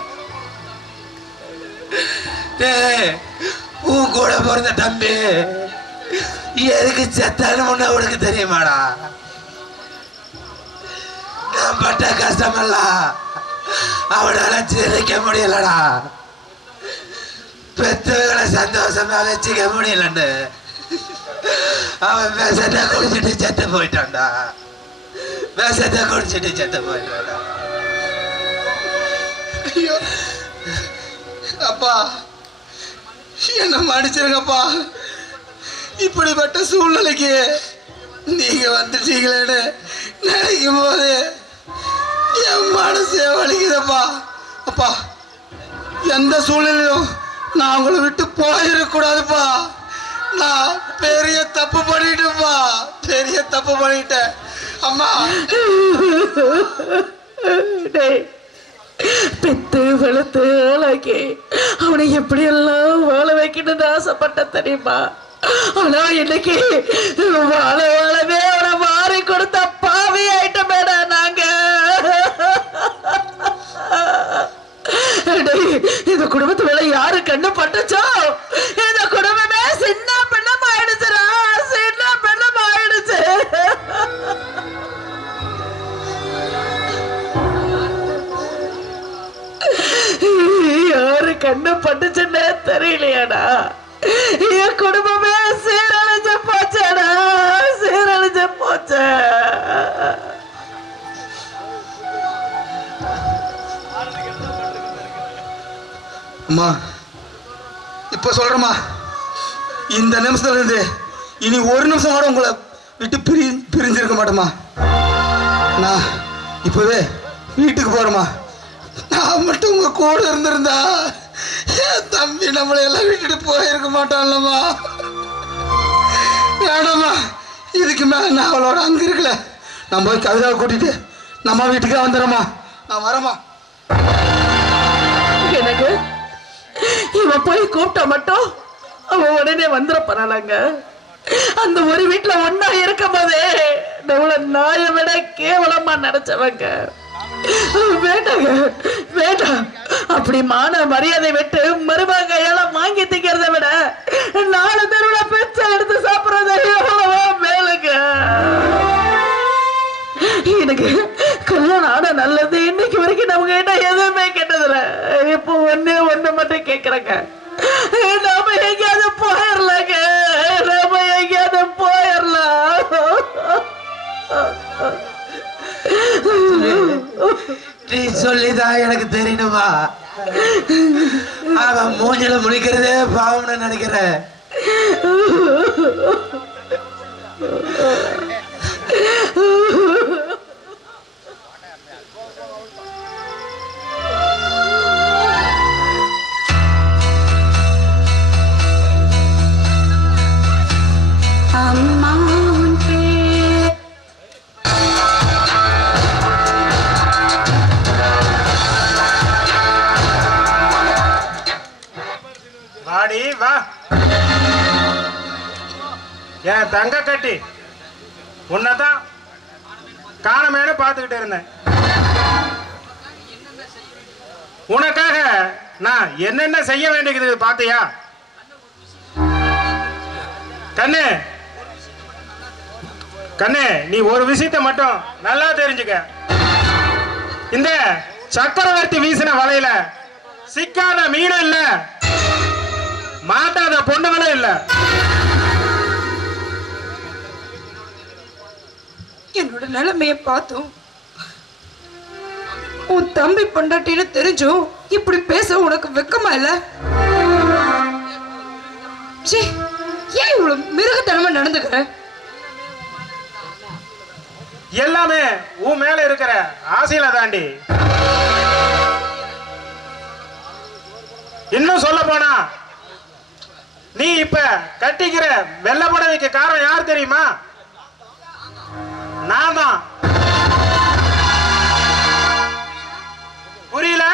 உன் கூட பிறந்த தம்பி எதுக்கு செத்தானு உனக்கு தெரியுமாடா? நான் பட்ட கஷ்டமெல்லாம் அவனால சிரிக்க முடியலடா. பெத்தவங்களை சந்தோஷமா வச்சுக்க முடியலன்னு அவன் விஷத்தை குடிச்சிட்டு செத்து போயிட்டான்டா, விஷத்தை குடிச்சிட்டு செத்து போயிட்டான்டா. ஐயோ அப்பா, என்ன மன்னிச்சிருங்கப்பா. இப்படிப்பட்ட சூழ்நிலைக்கு நீங்க வந்துட்டீங்களேன்னு நினைக்கும் போது என் மனசே வலிக்குதப்பா. அப்பா, எந்த சூழ்நிலையும் நான் உங்களை விட்டு போயிடக்கூடாதுப்பா. நான் பெரிய தப்பு பண்ணிட்டேன்ப்பா, பெரிய தப்பு பண்ணிட்டேன். அம்மா பெத்து வளர்த்து ஆளாக்கி அவனை எப்படியெல்லாம் வாழ வைக்கணும்னு ஆசைப்பட்ட தெரியுமா? ஆனா இன்னைக்கு வாழவே அவனை மாறி கொடுத்த பாவி ஆயிட்டமேடா நாங்க. இந்த குடும்பத்து மேல யாரு கண்ணு பட்டுச்சோ இந்த குடும்பமே சின்ன பின்னம் ஆயிடுச்சுடா, சின்ன பின்னம் ஆயிடுச்சு. யாரு கண்ணு பட்டுச்சுன்னே தெரியலையாடா. என் குடும்பமே சீரழிஞ்சு போச்சேடா, சீரழிஞ்சு போச்சே. அம்மா இப்ப சொல்றேம்மா, இந்த நிமிஷத்துல இருந்து இனி ஒரு நிமிஷம் கூட உங்களை விட்டு பிரிஞ்சிருக்க மாட்டேம்மா. நான் இப்பவே வீட்டுக்கு போறேம்மா. நான் மட்டும் உங்க கூட இருந்திருந்தா என் தம்பி நம்மளை எல்லாம் விட்டுட்டு போயிருக்க மாட்டான்லம்மா. வேணாம்மா, நான் அவளோட அங்கே இருக்கல. நான் போய் கவிதாவை கூட்டிட்டு நம்ம வீட்டுக்கே வந்துடுறோமா. நான் வரமா. எனக்கு இவன் போய் கூப்பிட்டா மட்டும் அவன் உடனே வந்துட போறாளாங்க. அந்த ஒரு வீட்டுல ஒன்னா இருக்கும் போதே நம்மள நாயை விட கேவலமா நினைச்சவங்க. வேண்டாங்க வேண்டாம். அப்படி மான மரியாதை விட்டு மருமக எல்லாம் வாங்கி திங்கிறத விட 4 தெருவுல பிச்சை எடுத்து சாப்பிடுறது எவ்வளவோ மேலுங்க. எனக்கு கல்யாணம் ஆனா நல்லது. இன்னைக்கு வரைக்கும் நமக்கு என்ன எதுவுமே கேட்டதில்ல. இப்போ ஒண்ணு மட்டும் கேக்குறேங்க. நாம எங்கேயாவது போயிடலாங்க. நாம எங்கேயாவது போயிடலாம். நீ சொல்லிதான் எனக்கு தெரியணுமா? அவன் மூஞ்சில முடிக்கிறதே பாவம்னு நினைக்கிறேன். வாடி வா. என் தங்க கட்டி உன்னதான் காணமேனு பார்த்துக்கிட்டு இருந்தேன். உனக்காக நான் என்னென்ன செய்ய வேண்டியது பார்த்தியா? கண்ணு கண்ணு, நீ ஒரு விஷயத்தை மட்டும் நல்லா தெரிஞ்சுக்க. இந்த சக்கரவர்த்தி வீசின வலையில சிக்காத மீனும் இல்ல, மாட்டாத பொண்ணுகளும் இல்ல. என்னோட நிலைமைய பார்த்தோம் உன் தம்பி பொண்டாட்டின்னு தெரிஞ்சும் இப்படி பேச உனக்கு வெக்கமா இல்ல? ஏன் இவ்வளவு மிருகத்தனமா நடந்துக்கிற? எல்லாமே உன் மேல இருக்கிற ஆசையில தாண்டி. இன்னும் சொல்ல போனா நீ இப்ப கட்டிக்கிற வெள்ளை புடவைக்கு காரணம் யார் தெரியுமா? நான் தான். புரியல?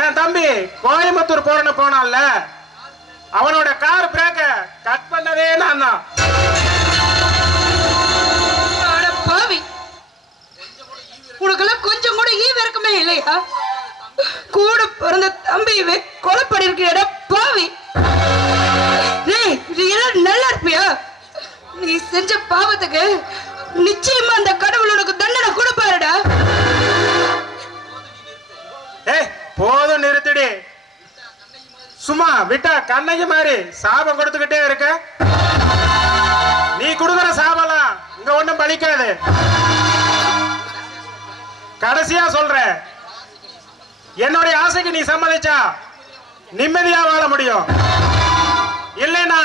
என் தம்பி கோயம்புத்தூர் போறன்னு போனான்ல, அவனோட கார் பிரேக்க கட் பண்ணதே நான் தான். உனக்கெல்லாம் கொஞ்சம் கூட ஈவு இருக்குமே இல்லையா? கூட பிறந்த தம்பியவே கொலை பண்ணிருக்கிற பாவி. நீ எல்லாம் நல்லா இருப்பியா? நீ செஞ்ச பாவத்துக்கு நிச்சயமா அந்த கடவுள் உனக்கு தண்டனை கொடுப்பாருடா. ஏய் போதும், நிறுத்திடி. சும்மா விட்டா கண்ணகி மாதிரி சாபம் கொடுத்துக்கிட்டே இருக்க. நீ கொடுக்குற சாபம்லாம் இங்க ஒண்ணும் பலிக்காது. கடைசியா சொல்ற, என்னுடைய ஆசைக்கு நீ சம்மதிச்சா நிம்மதியா வாழ முடியும். இல்லைன்னா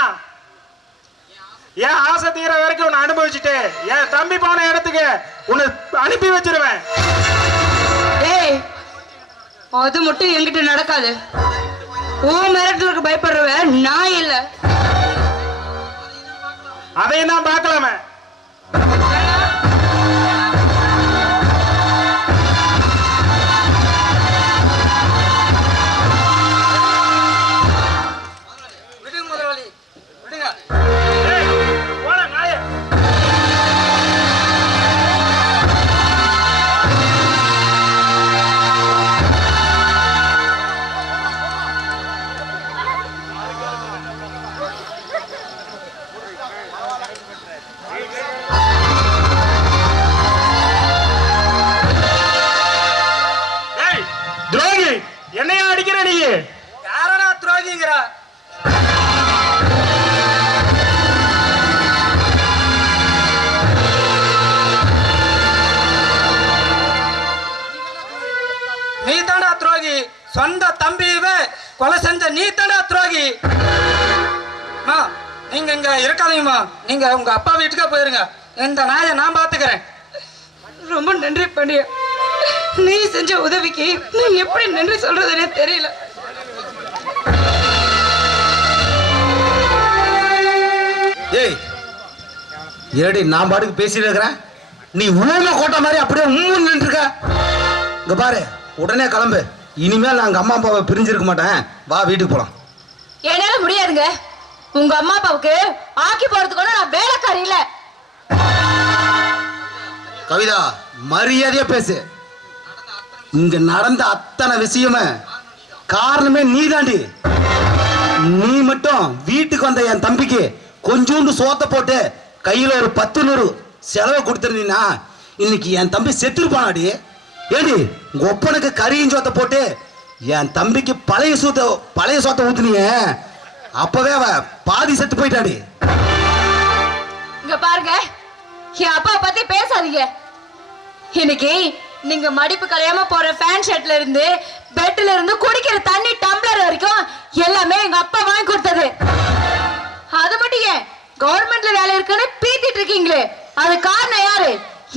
என் ஆசை தீர வரைக்கும் உன்னை அனுபவிச்சுட்டு என் தம்பி போன இடத்துக்கு உன்னை அனுப்பி வச்சிருவேன். ஏய், அது மட்டும் என்கிட்ட நடக்காது. ஓ மிரட்டலுக்கு பயப்படுறவ நான் இல்ல. அதையும் தான் பார்க்கலாமே. என்னையா அடிக்கிற நீ? யாரடா துரோகிங்கிற? நீ தாண்டா துரோகி. சொந்த தம்பியவே கொலை செஞ்ச நீ தாண்டா துரோகி. நீங்க இங்க இருக்காதீங்கம்மா. நீங்க உங்க அப்பா வீட்டுக்கே போயிருங்க. இந்த நாயை நான் பாத்துக்கிறேன். ரொம்ப நன்றி பாண்டியா. நீ செஞ்ச உதவிக்கு நீ எப்படி நன்றி சொல்றதுன்னே தெரியல. ஏய், ஏடி நான் பாட்டுக்கு பேசிட்டு இருக்கிறேன், நீ ஊமை கோட்டை மாதிரி அப்படியே நின்று இருக்க. இங்க பாரு, உடனே கிளம்பு. இனிமேல் நான் எங்க அம்மா அப்பாவை பிரிஞ்சிருக்க மாட்டேன். வா வீட்டுக்கு போலாம். என்னால முடியாதுங்க. உங்க அம்மா அப்பாவுக்கு ஆக்கி போறதுக்கு நான் வேலைக்காரி இல்ல. கவிதா, மரியாதையா பேசு. இங்க நடந்த அத்தனை விஷயமே காரணமே நீ தாண்டி. நீ மட்டும் வீட்டுக்கு வந்த என் தம்பிக்கு கொஞ்சோண்டு சோத்த போட்டு கையில ஒரு 10 செலவை கொடுத்துருந்தீங்கன்னா இன்னைக்கு என் தம்பி செத்துருப்பானாடி. ஏடி உங்க ஒப்பனுக்கு கறியும் சோத்த போட்டு என் தம்பிக்கு பழைய சோத்த ஊத்துனீங்க, அப்பவே அவ பாதி செத்து போயிட்டாடி. இங்க பாருங்க, என் அப்பா பத்தி பேசாதீங்க. இன்னைக்கு நீங்க மடிப்பு கலையாம போற ஃபேன் ஷர்ட்ல இருந்து பெட்ல இருந்து குடிக்கிற தண்ணி டம்ளர் வரைக்கும் எல்லாமே எங்க அப்பா வாங்கி கொடுத்தது. அது மட்டும் ஏன் கவர்மெண்ட்ல வேலை இருக்குன்னு பீத்திட்டு இருக்கீங்களே, அது காரணம் யாரு?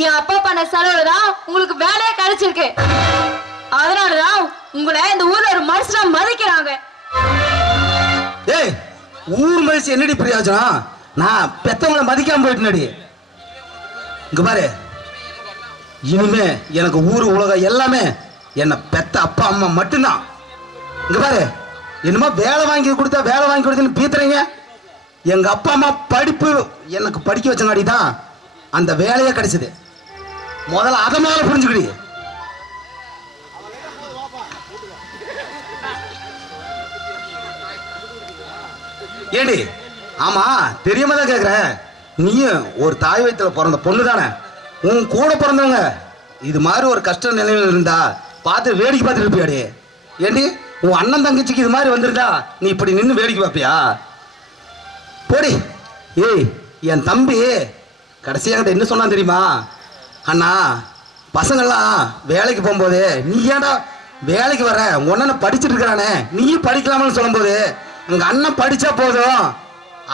என் அப்பா பண்ண செலவுல தான் உங்களுக்கு வேலையே கிடைச்சிருக்கு. அதனாலதான் உங்களை இந்த ஊர்ல ஒரு மனுஷனா மதிக்கிறாங்க. ஏய், ஊர் மனுஷன் என்னடி பிரயோஜனம்? நான் பெத்தவங்களை மதிக்காம போயிட்டு. இங்க பாரு, இனிமே எனக்கு ஊரு உலகம் எல்லாமே என்ன பெத்த அப்பா அம்மா மட்டும்தான். இங்க பாரு, என்னமோ வேலை வாங்கி கொடுத்தேன்னு பீத்துறீங்க. எங்க அப்பா அம்மா படிப்பு எனக்கு படிக்க வச்சங்காடி தான் அந்த வேலையே கிடைச்சது. முதல்ல அதை மேல புரிஞ்சுக்கிடி. ஏடி, ஆமா தெரியாம தான் கேக்குறேன், நீயும் ஒரு தாய் வயித்துல பிறந்த பொண்ணு தானே? உன் கூட பிறந்தவங்க இது மாதிரி ஒரு கஷ்ட நிலையில் இருந்தா பார்த்து வேடிக்கை பார்த்துட்டு இருப்பியாடி. ஏண்டி, உன் அண்ணன் தங்கச்சிக்கு இது மாதிரி வந்திருந்தா நீ இப்படி நின்று வேடிக்கை பார்ப்பியா? போடி. ஏய், என் தம்பி கடைசியாகிட்ட என்ன சொன்னான் தெரியுமா? அண்ணா, பசங்கள்லாம் வேலைக்கு போகும்போது நீ ஏன்டா வேலைக்கு வர, உங்க அண்ணனை படிச்சுட்டு இருக்கிறானே நீயும் படிக்கலாம்னு சொல்லும்போது உங்க அண்ணன் படிச்சா போதும்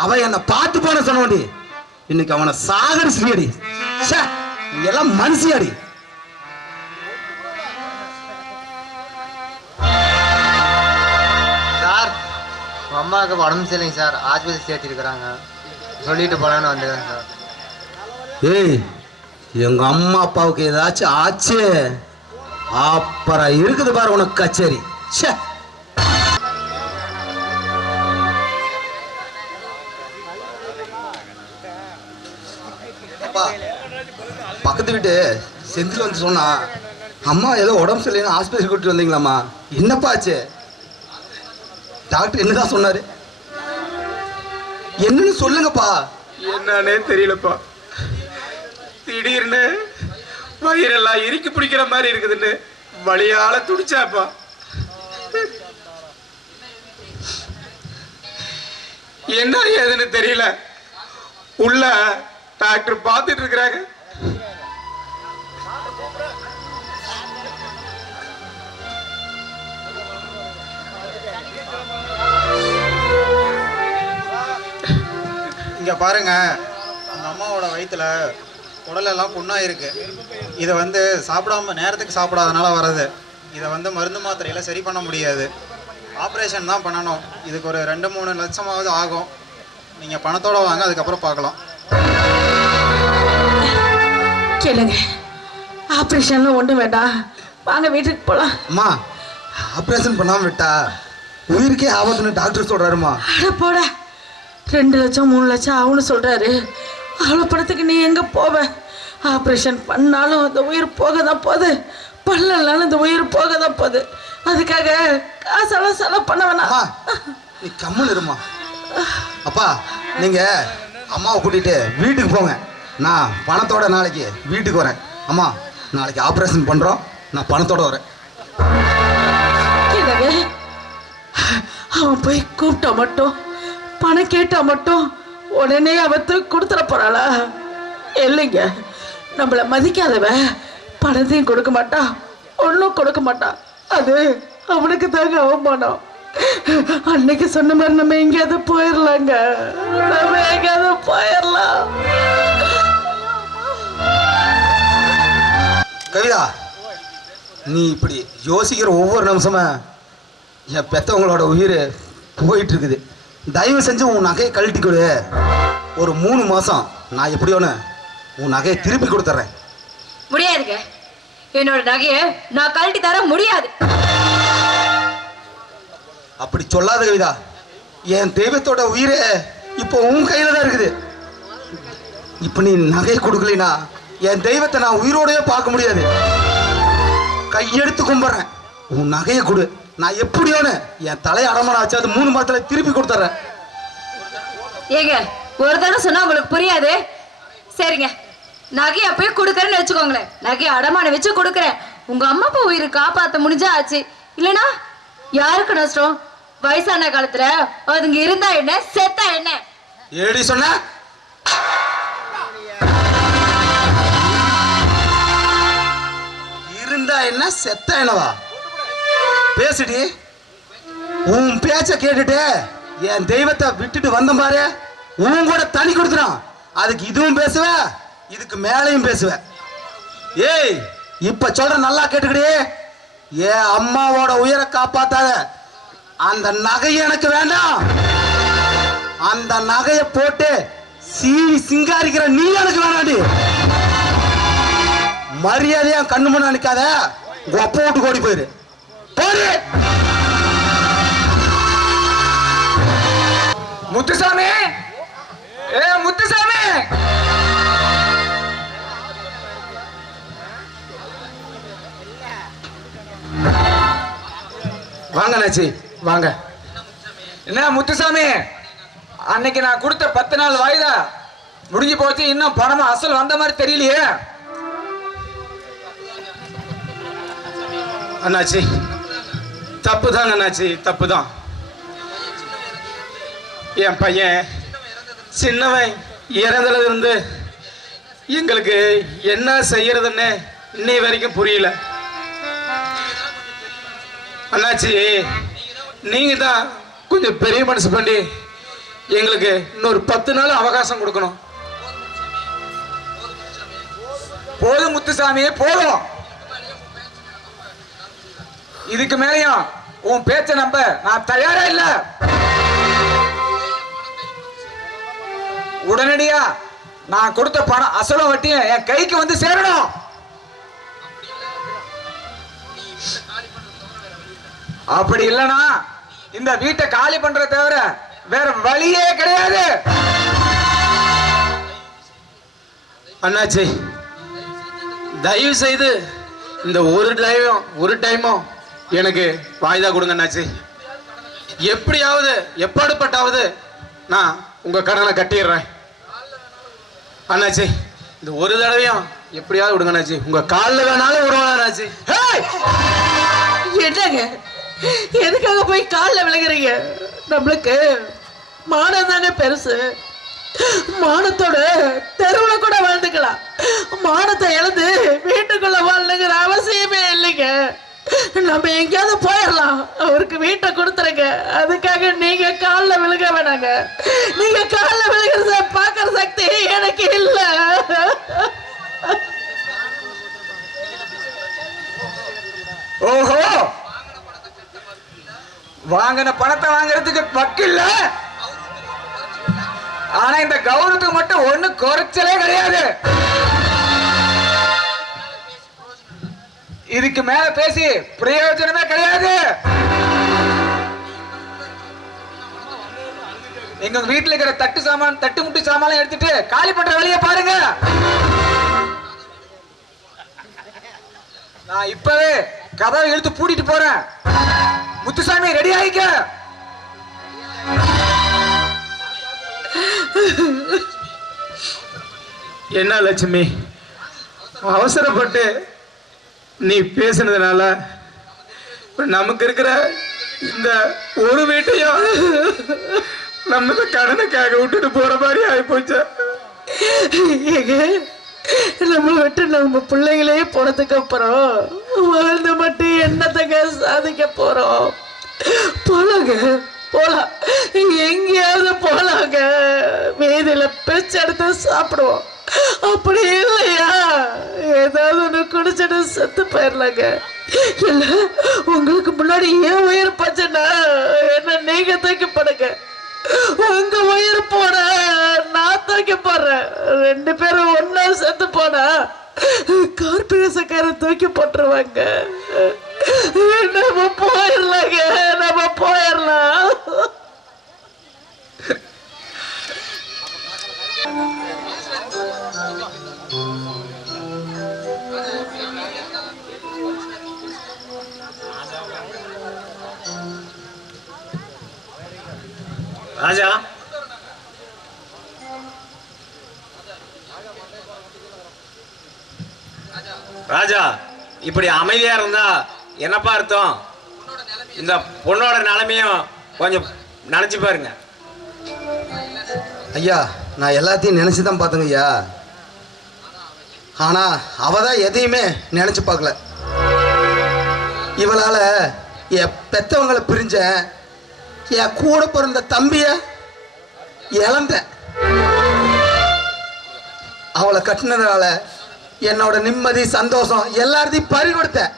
அவன் என்னை பார்த்து போன சொன்னோண்டி. இன்னைக்கு அவனை சாகடிச்சிடி. எல்லாம் மனுஷியாடி. சார், அம்மாவுக்கு உடம்பு சரியில்லைங்க சார், ஆஸ்பத்திரி சேர்த்திருக்கிறாங்க, சொல்லிட்டு போலான்னு வந்துடுறேன் சார். ஏய், எங்க அம்மா அப்பாவுக்கு ஏதாச்சும் ஆச்சு அப்புறம் இருக்குது பாரு உனக்கு கச்சேரி. பக்கத்து வீட்டு செந்தில் வந்து சொன்னா, அம்மா ஏதோ உடம்பு சரியில்லைன்னு ஆஸ்பத்திரி கூட்டிட்டு வந்தீங்களாம்மா? என்னப்பா ஆச்சு? டாக்டர் என்னதான் சொன்னாரு? என்னன்னு சொல்லுங்கப்பா. என்னன்னே தெரியலப்பா, திடீர்னு வயிறெல்லாம் இறுக்கி பிடிக்கிற மாதிரி இருக்குதுன்னு வலியால துடிச்சாப்பா. என்ன ஏதுன்னு தெரியல, உள்ள டாக்டர் பார்த்துட்டு இருக்கிறாங்க. இங்க பாருங்க, அந்த அம்மாவோட வயிற்றுல உடலெல்லாம் புண்ணாக இருக்கு. இதை வந்து சாப்பிடாம நேரத்துக்கு சாப்பிடாதனால வர்றது. இதை வந்து மருந்து மாத்திரையில் சரி பண்ண முடியாது, ஆப்ரேஷன் தான் பண்ணணும். இதுக்கு ஒரு 2-3 லட்சமாவது ஆகும். நீங்கள் பணத்தோட வாங்க, அதுக்கப்புறம் பார்க்கலாம். கேளுங்க, ஆப்ரேஷன்லாம் ஒன்றும் வேண்டாம், வாங்க வீட்டுக்கு போகலாம். அம்மா, ஆப்ரேஷன் பண்ணாமல் விட்டா உயிருக்கே ஆபத்துன்னு டாக்டர் சொல்கிறாருமா. அட போட, 2 லட்சம் 3 லட்சம் ஆகும்னு சொல்கிறாரு. அவ்வளோ பணத்துக்கு நீ எங்கே போவ? ஆப்ரேஷன் பண்ணாலும் இந்த உயிர் போக தான் போகுது, பண்ணலனாலும் இந்த உயிர் போக தான் போகுது. அதுக்காக காசெல்லாம் செலவு பண்ண வேணாம். நீ கம்முன்னு இருமா. அப்பா, நீங்கள் அம்மாவை கூட்டிகிட்டு வீட்டுக்கு போங்க, நான் பணத்தோட நாளைக்கு வீட்டுக்கு வரேன். அம்மா, நாளைக்கு ஆப்ரேஷன் பண்ணுறோம், நான் பணத்தோட வரேன். அவன் போய் கூப்பிட்டா மட்டும், பணம் கேட்டா மட்டும் உடனே அவத்து கொடுத்துட போறாளா? இல்லைங்க, நம்மளை மதிக்காதவ பணத்தையும் கொடுக்க மாட்டா, ஒன்றும் கொடுக்க மாட்டா. அது அவனுக்கு தாங்க அவமானம். அன்னைக்கு சொன்ன மாதிரி நம்ம எங்கேயாவது போயிடலாங்க, நம்ம எங்கேயாவது போயிடலாம். கவிதா, நீ இப்படி யோசிக்கிற ஒவ்வொரு நிமிஷமும் என் பெத்தவங்களோட உயிர் போயிட்டு இருக்குது. தயவு செஞ்சு உன் நகையை கழட்டி கொடு. ஒரு 3 மாசம் நான் எப்படியோன்னு உன் நகையை திருப்பி கொடுத்துட்றேன். முடியாதுங்க. என்னோட நகையை நான் கழட்டி தர முடியாது. அப்படி சொல்லாத கவிதா. என் தெய்வத்தோட உயிரே இப்போ உன் கையில தான் இருக்குது. இப்ப நீ நகையை கொடுக்கலினா என் தெய்வத்தை நான் உயிரோடவே பார்க்க முடியாது. கையெடுத்து கும்பிட்றேன், உன் நகையை கொடு. நான் எப்படியோன்னு என் தலையை அடமான வச்சு அது 3 மாதத்துல திருப்பி கொடுத்துட்றேன். ஏங்க ஒரு தடவை சொன்னா உங்களுக்கு புரியாது. சரிங்க, நகையை போய் கொடுக்கறேன்னு வச்சுக்கோங்களேன். நகையை அடமான வச்சு கொடுக்குறேன். உங்க அம்மா அப்பா உயிரை காப்பாற்ற முடிஞ்சா ஆச்சு, இல்லைன்னா யாருக்கு நஷ்டம்? வயசான காலத்துல அதுங்க இருந்தா என்ன, செத்தா என்ன? ஏடி சொன்ன? இருந்தா என்ன செத்தா என்னவா? பேசுடி. உன் பேச்ச கேட்டுட்டு என் தெய்வத்தை விட்டுட்டு வந்த பாரு, உன் கூட தனி கொடுத்துறான். அதுக்கு இதுவும் பேசுவ, இதுக்கு மேலையும் பேசுவ. ஏய் இப்ப சொல்ற நல்லா கேட்டுக்கிடி. என் அம்மாவோட உயிரை காப்பாத்தாத. அந்த நகை எனக்கு வேண்டாம். அந்த நகையை போட்டு சீவி சிங்காரிக்கிற நீ எனக்கு வேணாண்டி. மரியாதையா கண்ணு முன்ன நிக்காத. ஒப்ப விட்டு ஓடி போயிரு. போடு. முத்துசாமி, ஏ முத்துசாமி, வாங்க நாச்சி வாங்க. என்ன முத்துசாமி, அன்னைக்கு நான் கொடுத்த 10 நாள் வாய்தா முடிஞ்சு போச்சு. இன்னும் பணமா அசல் வந்த மாதிரி தெரியலையே. அண்ணாச்சி தப்பு தாங்க அண்ணாச்சி, தப்பு தான். என் பையன் சின்னவன் இறந்ததுல இருந்து எங்களுக்கு என்ன செய்யறதுன்னு இன்னை வரைக்கும் புரியல. அண்ணாச்சி நீங்க தான் கொஞ்சம் பெரிய மனசு பண்ணி எங்களுக்கு இன்னொரு 10 நாள் அவகாசம் கொடுக்கணும். போதும் முத்துசாமி, போதும். இதுக்கு மேலையும் உன் பேச்ச நம்ப நான் தயாரா இல்ல. உடனடியா நான் கொடுத்த பணம் அசலும் வட்டியும் என் கைக்கு வந்து சேரணும். அப்படி இல்லனா இந்த வீட்டை காலி பண்றத தவிர வேற வழியே கிடையாது. அண்ணாச்சி தயவு செய்து இந்த ஒரு டைமும் எனக்கு வாய்தா கொடுங்க அண்ணாச்சி. எப்படியாவது எப்பாடுபட்டாவது நான் உங்க கடனை கட்டிடுறேன் அண்ணாச்சி. இந்த ஒரு தடவையும் எப்படியாவது விடுங்க அண்ணாச்சி. உங்க காலில் வேணாலும் விடுவாங்க அண்ணாச்சி. என்னங்க எதுக்காக போய் காலில் விழுகிறீங்க? நம்மளுக்கு மானம் தானே பெருசு. மானத்தோட தெருவில் கூட வாழ்ந்துக்கலாம். மானத்தை இழந்து வீட்டுக்குள்ள வாழ்ந்துங்கிற அவசியமே இல்லைங்க. நம்ம எங்கேயாவது போயிடலாம். அவருக்கு வீட்டை கொடுத்துருங்க. அதுக்காக நீங்க காலில் விழுக வேணாங்க. நீங்க காலில் விழுகிறத பார்க்கற சக்தி எனக்கு இல்லை. ஓஹோ, வாங்கின பணத்தை வாங்குறதுக்கு வக்கில்ல. ஆனா இந்த கௌரவத்துக்கு மட்டும் ஒண்ணு குறைச்சலே கிடையாது. இதுக்கு மேல பேசி பிரயோஜனமே கிடையாது. எங்க வீட்டுல இருக்கிற தட்டு முட்டு சாமான் எடுத்துட்டு காலி பண்ற வழியை பாருங்க. நான் இப்பவே கதவை இழுத்து பூட்டிட்டு போறேன். முத்துசாமி ரெடி ஆயிக்க. என்ன லட்சுமி, அவசரப்பட்டு நீ பேசுனதுனால நமக்கு இருக்கிற இந்த ஒரு வீட்டையும் நம்ம கடனுக்காக விட்டுட்டு போற மாதிரி ஆயிப்போச்சு. நம்ம விட்டு நம்ம பிள்ளைங்களே போனதுக்கு அப்புறம் வாழ்ந்து மட்டும் என்னத்தங்க சாதிக்க போறோம்? போலாங்க, போலாம், எங்கேயாவது போலாங்க. வீதியில பிச்சை எடுத்து சாப்பிடுவோம். அப்படி இல்லையா ஏதாவது ஒண்ணு குடிச்சிட்டு செத்து போயிடலாங்க. இல்ல உங்களுக்கு முன்னாடி ஏன் உயிர் பச்சுன்னா என்ன நீங்க தூக்கி படுங்க. உங்க உயிர் போன நான் தூக்கி போடுறேன். 2 பேரும் ஒன்னா செத்து போனா கார்பரேஷக்காரன் தூக்கி போட்டுருவாங்க. நம்ம போயிடலாங்க, நம்ம போயிடலாம். ராஜா, ராஜா இப்படி அமைதியா இருந்தா என்னப்பா அர்த்தம்? இந்த பொண்ணோட நிலைமையும் கொஞ்சம் நினைச்சு பாருங்க. ஐயா, நான் எல்லாத்தையும் நினைச்சு தான் பார்த்தேங்க ஐயா. ஆனா அவ தான் எதையுமே நினைச்சு பார்க்கல. இவளால என் பெத்தவங்களை பிரிஞ்சேன், என் கூட பிறந்த தம்பிய இழந்தேன். அவளை கட்டினதால என்னோட நிம்மதி சந்தோஷம் எல்லாத்தையும் பறி கொடுத்தேன்.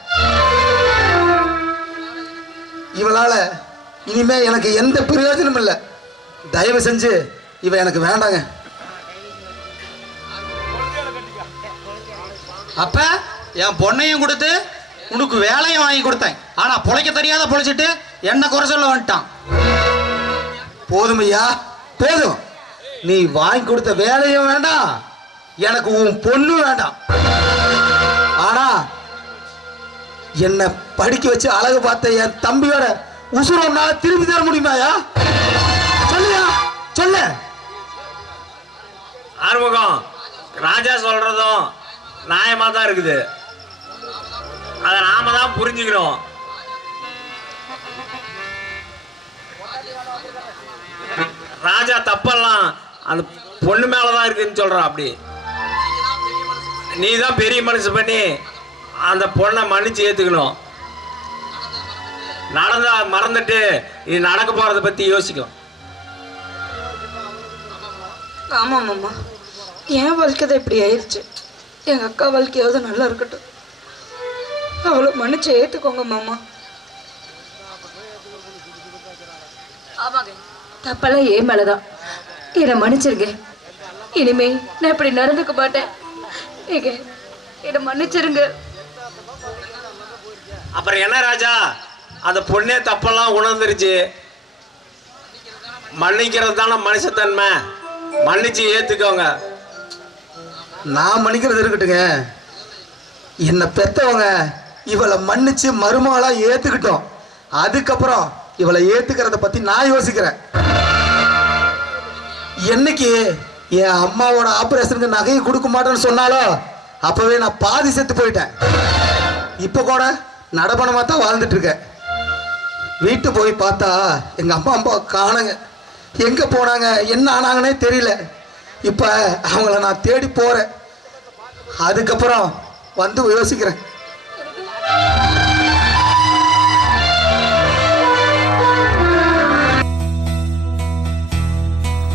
இவளால இனிமே எனக்கு எந்த பிரயோஜனமும் இல்லை. தயவு செஞ்சு இவ எனக்கு வேண்டாங்க. அப்ப என் பொண்ணையும் கொடுத்து உனக்கு வேலையும் வாங்கி கொடுத்தேன். ஆனா பொழைக்க தெரியாத பொழைச்சிட்டு என்ன குறை சொல்ல வந்துட்டான். போதும் ஐயா, போதும். நீ வாங்கி கொடுத்த வேலையும் வேண்டாம், எனக்கு உன் பொண்ணு வேண்டாம். ஆனா என்ன படிக்க வச்சு அழகு பார்த்த என் தம்பியோட உசுரோனால திரும்பி தர முடியுமாயா? சொல்லுயா, சொல்லு. ஆறுமுகம், ராஜா சொல்றதும் நியாயமா தான் இருக்குது. அதை நாம தான் புரிஞ்சுக்கிறோம். ராஜா தப்பெல்லாம் அந்த பொண்ணு மேலதான் இருக்குன்னு சொல்றான். அப்படி நீ தான் பெரிய மனசு பண்ணி அந்த பொண்ணை மன்னிச்சு ஏத்துக்கணும். நடந்தா மறந்துட்டு இது நடக்க போறத பத்தி யோசிக்கும். ஆமா மாமா, என் வாழ்க்கை தான் இப்படி ஆயிடுச்சு. எங்க அக்கா வாழ்க்கையாவது நல்லா இருக்கட்டும். அவளை மன்னிச்சு ஏத்துக்கோங்க மாமா. ஆமாங்க, தப்பெல்லாம் ஏன் மேலதான். என்னை மன்னிச்சிருங்க. இனிமே நான் இப்படி நடந்துக்க மாட்டேன். என்னை மன்னிச்சிருங்க. அப்புறம் என்ன ராஜா, அந்த பொண்ணே தப்பெல்லாம் உணர்ந்துருச்சு. மன்னிக்கிறது தானே மனுஷத்தன்மை. மன்னிச்சு ஏத்துக்கோங்க. நான் மன்னிக்கிறது இருக்கட்டுங்க. என்னை பெத்தவங்க இவளை மன்னிச்சு மருமகளா ஏத்துக்கிட்டோம். அதுக்கப்புறம் இவளை ஏத்துக்கிறத பத்தி நான் யோசிக்கிறேன். என்னைக்கு என் அம்மாவோட ஆபரேஷனுக்கு நகையை கொடுக்க மாட்டேன்னு சொன்னாலோ அப்பவே நான் பாதி செத்து போயிட்டேன். இப்ப கூட நடப்பணமா தான் வாழ்ந்துட்டு இருக்கேன். வீட்டு போய் பார்த்தா எங்க அம்மா காணுங்க. எங்க போனாங்க, என்ன ஆனாங்கன்னே தெரியல. இப்ப அவங்கள நான் தேடி போறேன். அதுக்கப்புறம் வந்து யோசிக்கிறேன்.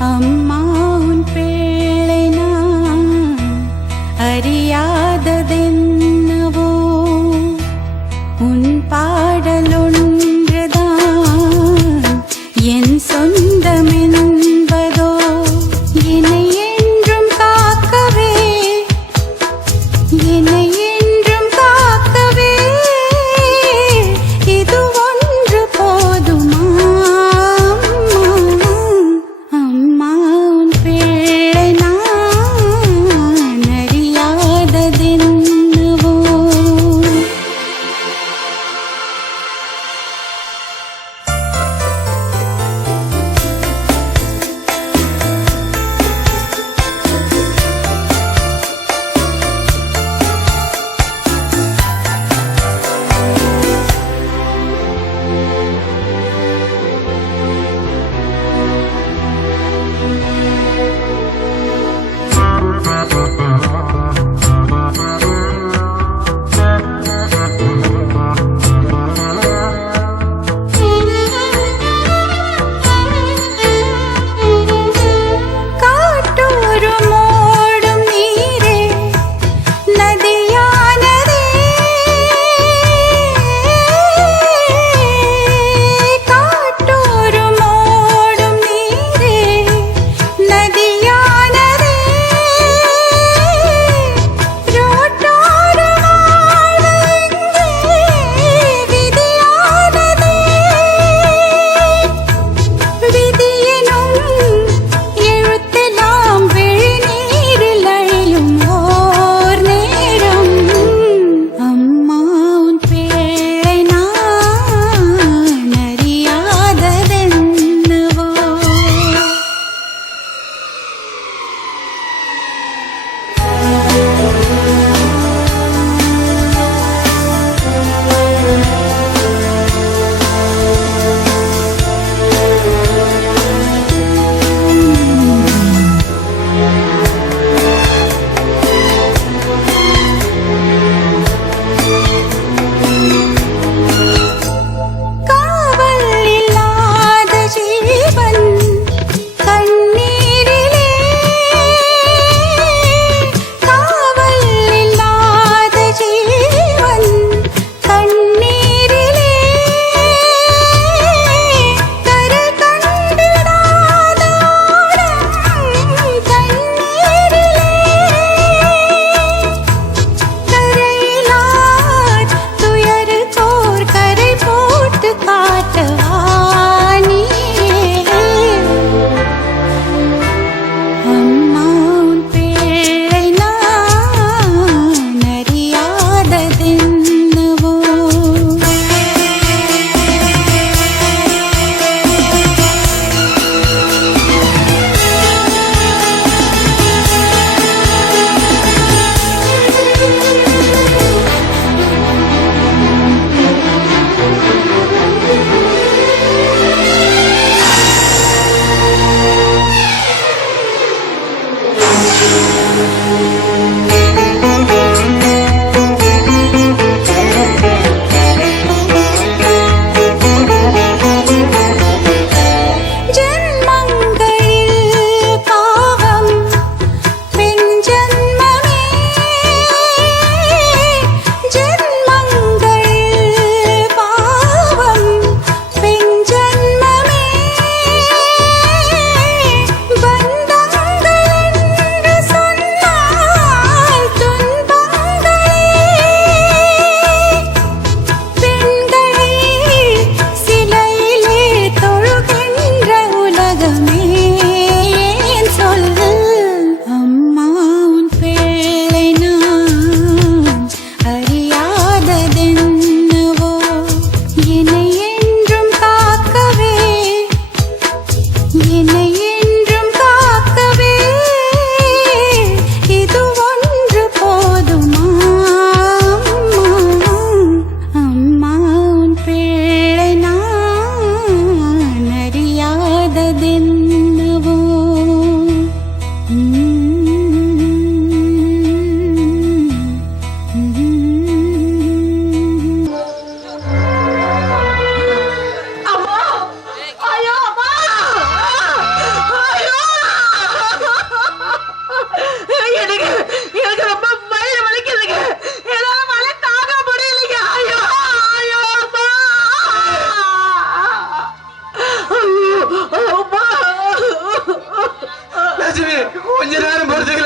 அம்மா உன் பிள்ளை நான் அறியாததென்னவோ, உன் பாடலொன்றுதான் என் சொந்தமென்பதோ. என்னை என்றும் காக்கவே, என்னை என்றும் காக்கவே இது ஒன்று போதுமா? அம்மா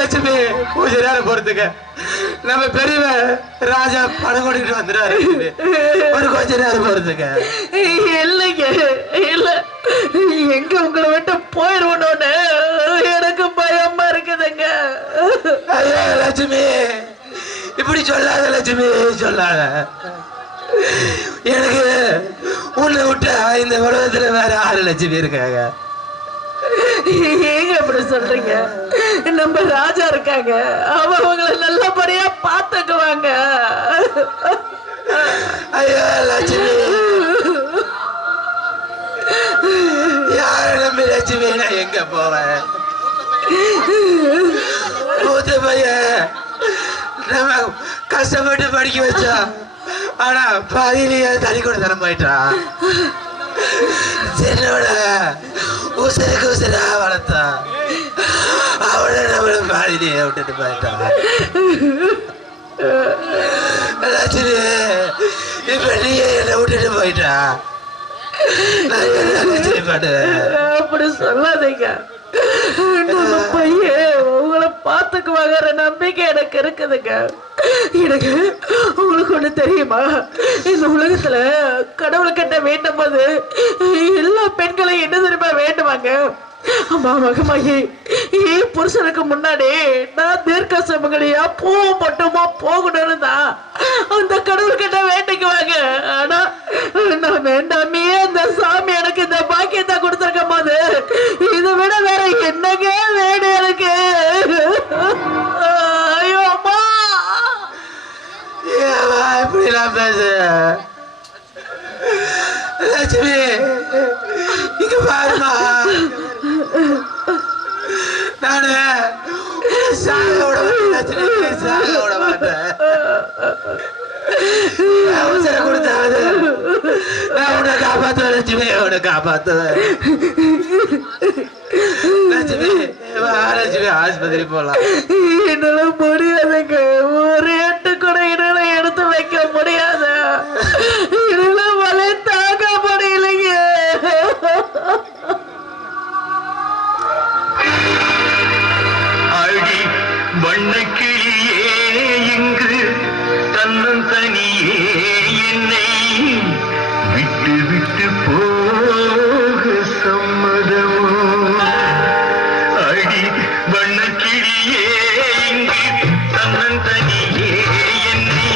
லட்சுமி கொஞ்ச நேரம் பொறுத்துக்க. நம்ம பெரியவன் ராஜா பணம் கொண்டுட்டு வந்துடுறாரு. ஒரு கொஞ்ச நேரம் பொறுத்துக்க. இல்லைங்க, இல்ல, எங்க உங்களை விட்டு போயிடுவோன்னு எனக்கு பயமா இருக்குதுங்க. ஐயோ லட்சுமி, இப்படி சொல்லாத லட்சுமி, சொல்லாத. எனக்கு உன்னை விட்டா இந்த உலகத்துல வேற 6 லட்சுமி இருக்காங்க. ஏங்க அப்படி சொல்றீங்க? நம்ம ராஜா இருக்காங்க, அவங்களை நல்லபடியா பாத்துக்குவாங்க. ஐயோ லட்சுமி, யார நம்பி லட்சுமி நான் எங்க போவேன்? மூத்த பையன் நம்ம கஷ்டப்பட்டு படிக்க வச்சா, ஆனா பாதியிலேயே தனி கூட தரம் போயிட்டான். சின்னோட உசருக்கு உசரா வளர்த்தா, அவளை நம்மள பாதியிலேயே விட்டுட்டு போயிட்டான். லட்சுமி, இப்ப நீயே என்னை விட்டுட்டு போயிட்டா, நான் என்ன லட்சுமி பண்ணுவேன்? அப்படி சொல்லாதீங்க. நம்ம பையன் உங்களை பாத்துக்குவாங்கிற நம்பிக்கை எனக்கு இருக்குதுங்க. எனக்கு உங்களுக்கு ஒண்ணு தெரியுமா? இந்த உலகத்துல கடவுள்கிட்ட வேண்டும் போது எல்லா பெண்களையும் என்ன தெரியுமா வேண்டுவாங்க? அம்மா மகமாயி, புருஷனுக்கு முன்னாடி நான் தீர்க்க சுமங்கலியா பூ மட்டுமா போகணும்னு தான் அந்த கடவுள்கிட்ட வேண்டிக்குவாங்க. ஆனா நான் வேண்டாமே, அந்த சாமி எனக்கு இந்த பாக்கியத்தை கொடுத்துருக்கும் போது இதை விட வேற என்னங்க வேணும் எனக்கு? ஐயோ அம்மா, இப்படிலாம் பேச லட்சுமி, இங்க பாருமா, நானு சாக விட மாட்டேன். அவசரம் கொடுத்தாவது நான் உன்னை காப்பாத்துவேன் லட்சுமி, உன்னை காப்பாத்துவேன் லட்சுமி. லட்சுமி, ஆஸ்பத்திரி போலாம். என்னால முடியாதுங்க, ஒரு எட்டு கூட என்னால எடுத்து வைக்க முடியாத, என்னால வலை தாங்க முடியலைங்க. அழகி வண்ணக்கிளியே இங்கு தன்னன் தனியே என்னை விட்டு விட்டு போக சம்மதமோ? அழகி வண்ணக்கிளியே இங்கு தன்னன் தனியே என்னை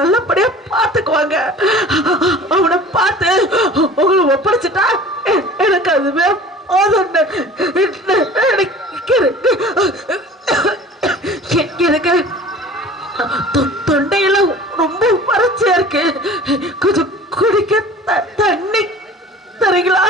நல்லபடியா பார்த்துக்குவாங்க. அவனை பார்த்து உங்களை ஒப்படைச்சிட்டா எனக்கு அதுவே போதும். எனக்கு தொண்டையெல்லாம் ரொம்ப வறட்சியா இருக்கு. கொஞ்சம் குடிக்க தண்ணி தரீங்களா?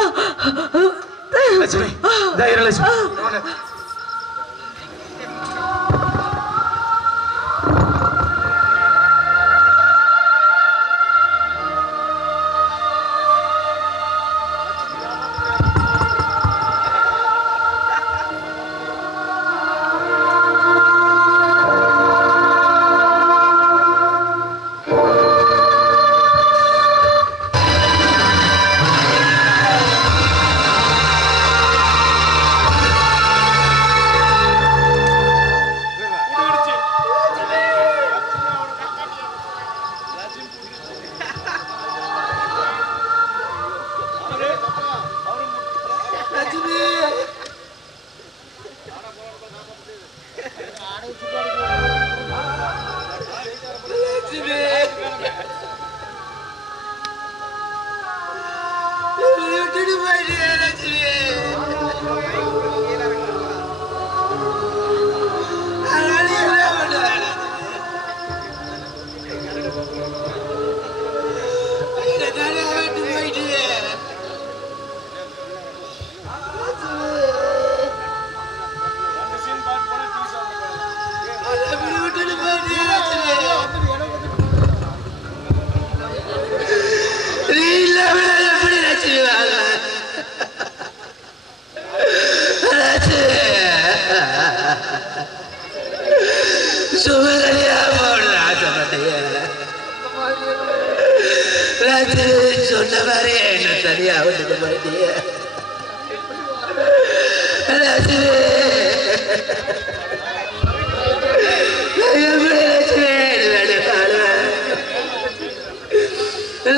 சொன்ன மாதிரி என்ன தனியா விட்டுக்க மாட்டிய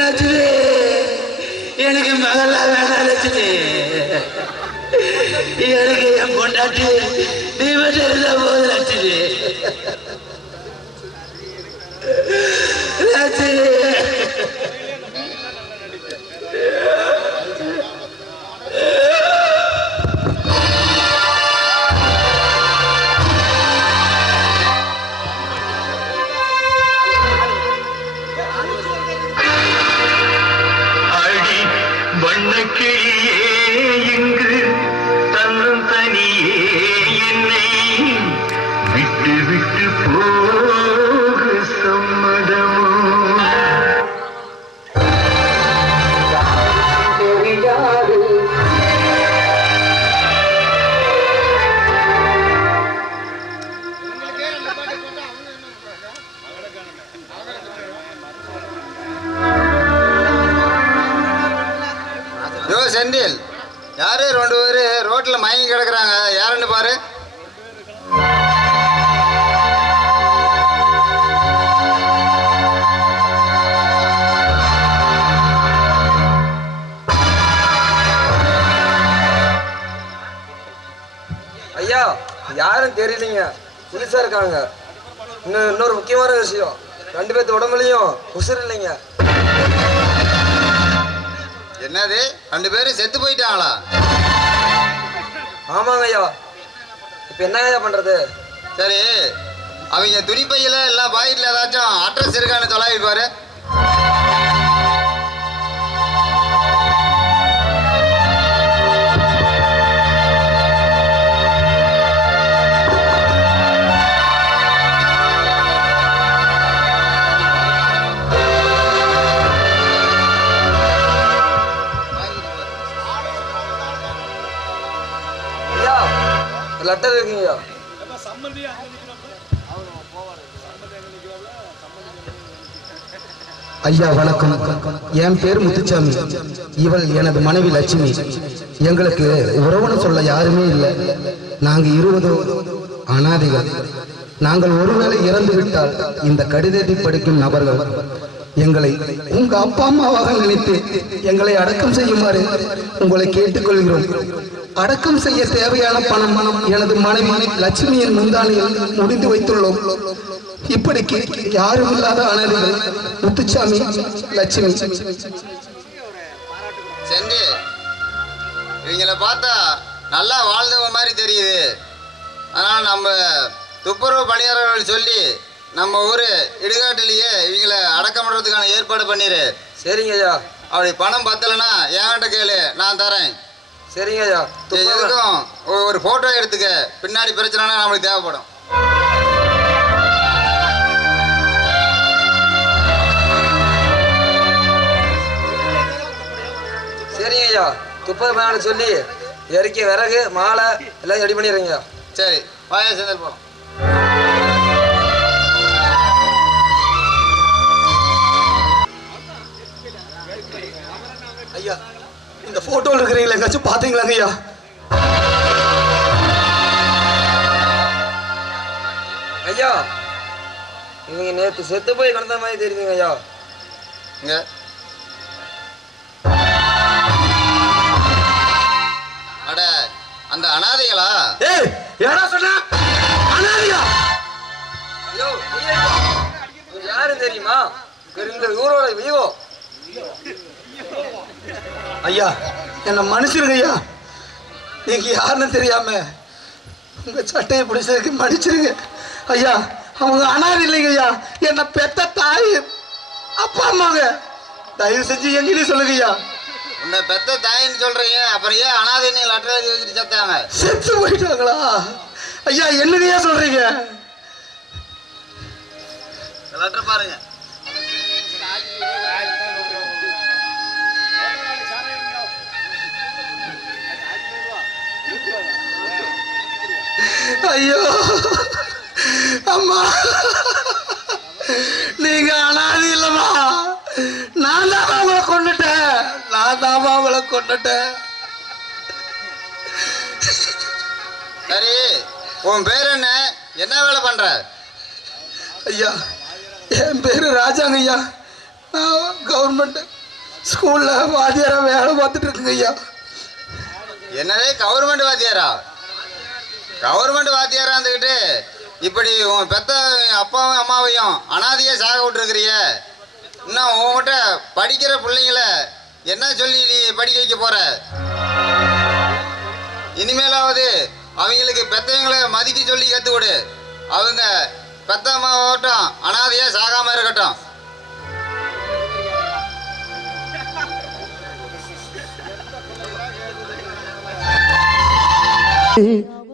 லட்சுமி, எனக்கு மகளா வேணாம் லட்சுமி. எனக்கு என் பொண்டாட்டி நீ மட்டும் இருந்தா போது லட்சுமி. லட்சுமி வண்ணக்கிளியே இங்கு தன்னும் தனியே என்னை விட்டு விட்டு போக சம்மதமோ? செந்தில், யாரு 2 பேரு ரோட்ல மயங்கி கிடக்குறாங்க, யாருன்னு பாரு. ஐயா, யாரும் தெரியலீங்க, புதுசா இருக்காங்க. இன்னொரு முக்கியமான விஷயம், 2 பேர்த்து உடம்புலையும் உசுறு இல்லைங்க. என்னது, 2 பேரும் செத்து போயிட்டாங்களா? ஆமாங்க ஐயா. இப்ப என்ன ஐயா பண்றது? சரி, அவங்க துணிப்பையில எல்லாம் பாக்கெட்ல ஏதாச்சும் அட்ரஸ் இருக்கான்னு தொலைவி பாரு. லெட்டர் இருக்குங்கய்யா. ஐயா வணக்கம். என் பேர் முத்துச்சாமி. இவள் எனது மனைவி லட்சுமி. எங்களுக்கு உறவுன்னு சொல்ல யாருமே இல்லை. நாங்க 20 அனாதைகள். நாங்கள் ஒருவேளை இறந்து விட்டால் இந்த கடிதத்தை படிக்கும் நபர்கள் எங்களை உங்க அப்பா அம்மாவாக நினைத்து எங்களை அடக்கம் செய்யுமாறு உங்களை கேட்டுக்கொள்கிறோம். அடக்கம் செய்ய தேவையான பணம் எனது மனைவி லட்சுமியின் முந்தானியில் முடிந்து வைத்துள்ளோம். இப்படிக்கு யாரும் இல்லாத அனாதைகள் முத்துச்சாமி, லட்சுமி. செண்டு இவங்கள பார்த்தா நல்லா வாழ்ந்தவங்க மாதிரி தெரியுது. அதனால் நம்ம துப்புரவு பணியாளர்கள் சொல்லி நம்ம ஊர் இடுகாட்டிலேயே இவங்கள அடக்கம் பண்ணுறதுக்கான ஏற்பாடு பண்ணிடு. சரிங்க ஐயா. அப்படி பணம் பத்தலைன்னா என்கிட்ட கேளு, நான் தரேன். சரிங்க ஐயா. எதுக்கும் ஒரு ஃபோட்டோ எடுத்துக்க, பின்னாடி பிரச்சனைனா நம்மளுக்கு தேவைப்படும். சரிங்க ஐயா. துப்புரவு பணியாளர் சொல்லி இறக்கி விறகு மாலை எல்லாம் ரெடி பண்ணிடுறீங்க. சரி, வாயா சேர்ந்து போகலாம். ஐயா, இந்த போட்டோல இருக்கிறீங்களா எங்காச்சும் பாத்தீங்களாங்க ஐயா? ஐயா, இவங்க நேற்று செத்து போய் கிடந்த மாதிரி தெரியுதுங்க ஐயா. இங்க அட அந்த அனாதைகளா? ஏய், யாரா சொன்னா அனாதையா? ஐயோ, யாரு தெரியுமா? இந்த ஊரோட விவோ. ஐயா, என்ன மன்னிச்சிருங்க ஐயா. நீங்க யாருன்னு தெரியாம உங்க சட்டையை பிடிச்சதுக்கு மன்னிச்சிருங்க ஐயா. அவங்க அனாதை இல்லைங்க ஐயா, என்ன பெத்த தாய் அப்பா அம்மாங்க. தயவு செஞ்சு எங்கேயும் சொல்லுங்க ஐயா. உன்னை பெத்த தாயின்னு சொல்றீங்க, அப்புறம் ஏன் அனாதைன்னு லெட்டர் எழுதி வச்சுட்டு செத்தாங்க? செத்து போயிட்டாங்களா ஐயா? என்னதையா சொல்றீங்க? லெட்டர் பாருங்க. ஐயோ அம்மா, நீங்க அனாதை இல்லம்மா. நான் தான் உங்களை கொண்டுட்டேன். சரி, உன் பேர் என்ன? என்ன வேலை பண்ற? ஐயா, என் பேரு ராஜாங்க ஐயா. நான் கவர்மெண்ட் ஸ்கூல்ல வாத்தியாரா வேலை பார்த்துட்டு இருக்குங்க ஐயா. என்னவே கவர்மெண்ட் வாத்தியாரா? கவர்மெண்ட் வாத்தியாரா இருந்துக்கிட்டு இப்படி உன் பெத்த அப்பாவும் அம்மாவையும் அனாதையா சாக விட்டுருக்கிறிய. இன்னும் உன்கிட்ட படிக்கிற பிள்ளைங்கள என்ன சொல்லி நீ படிக்க வைக்க போற? இனிமேலாவது அவங்களுக்கு பெத்தவங்களை மதிக்க சொல்லி கற்றுக் கொடு. அவங்க பெத்த அம்மாவோட்டம் அனாதையா சாகாம இருக்கட்டும்.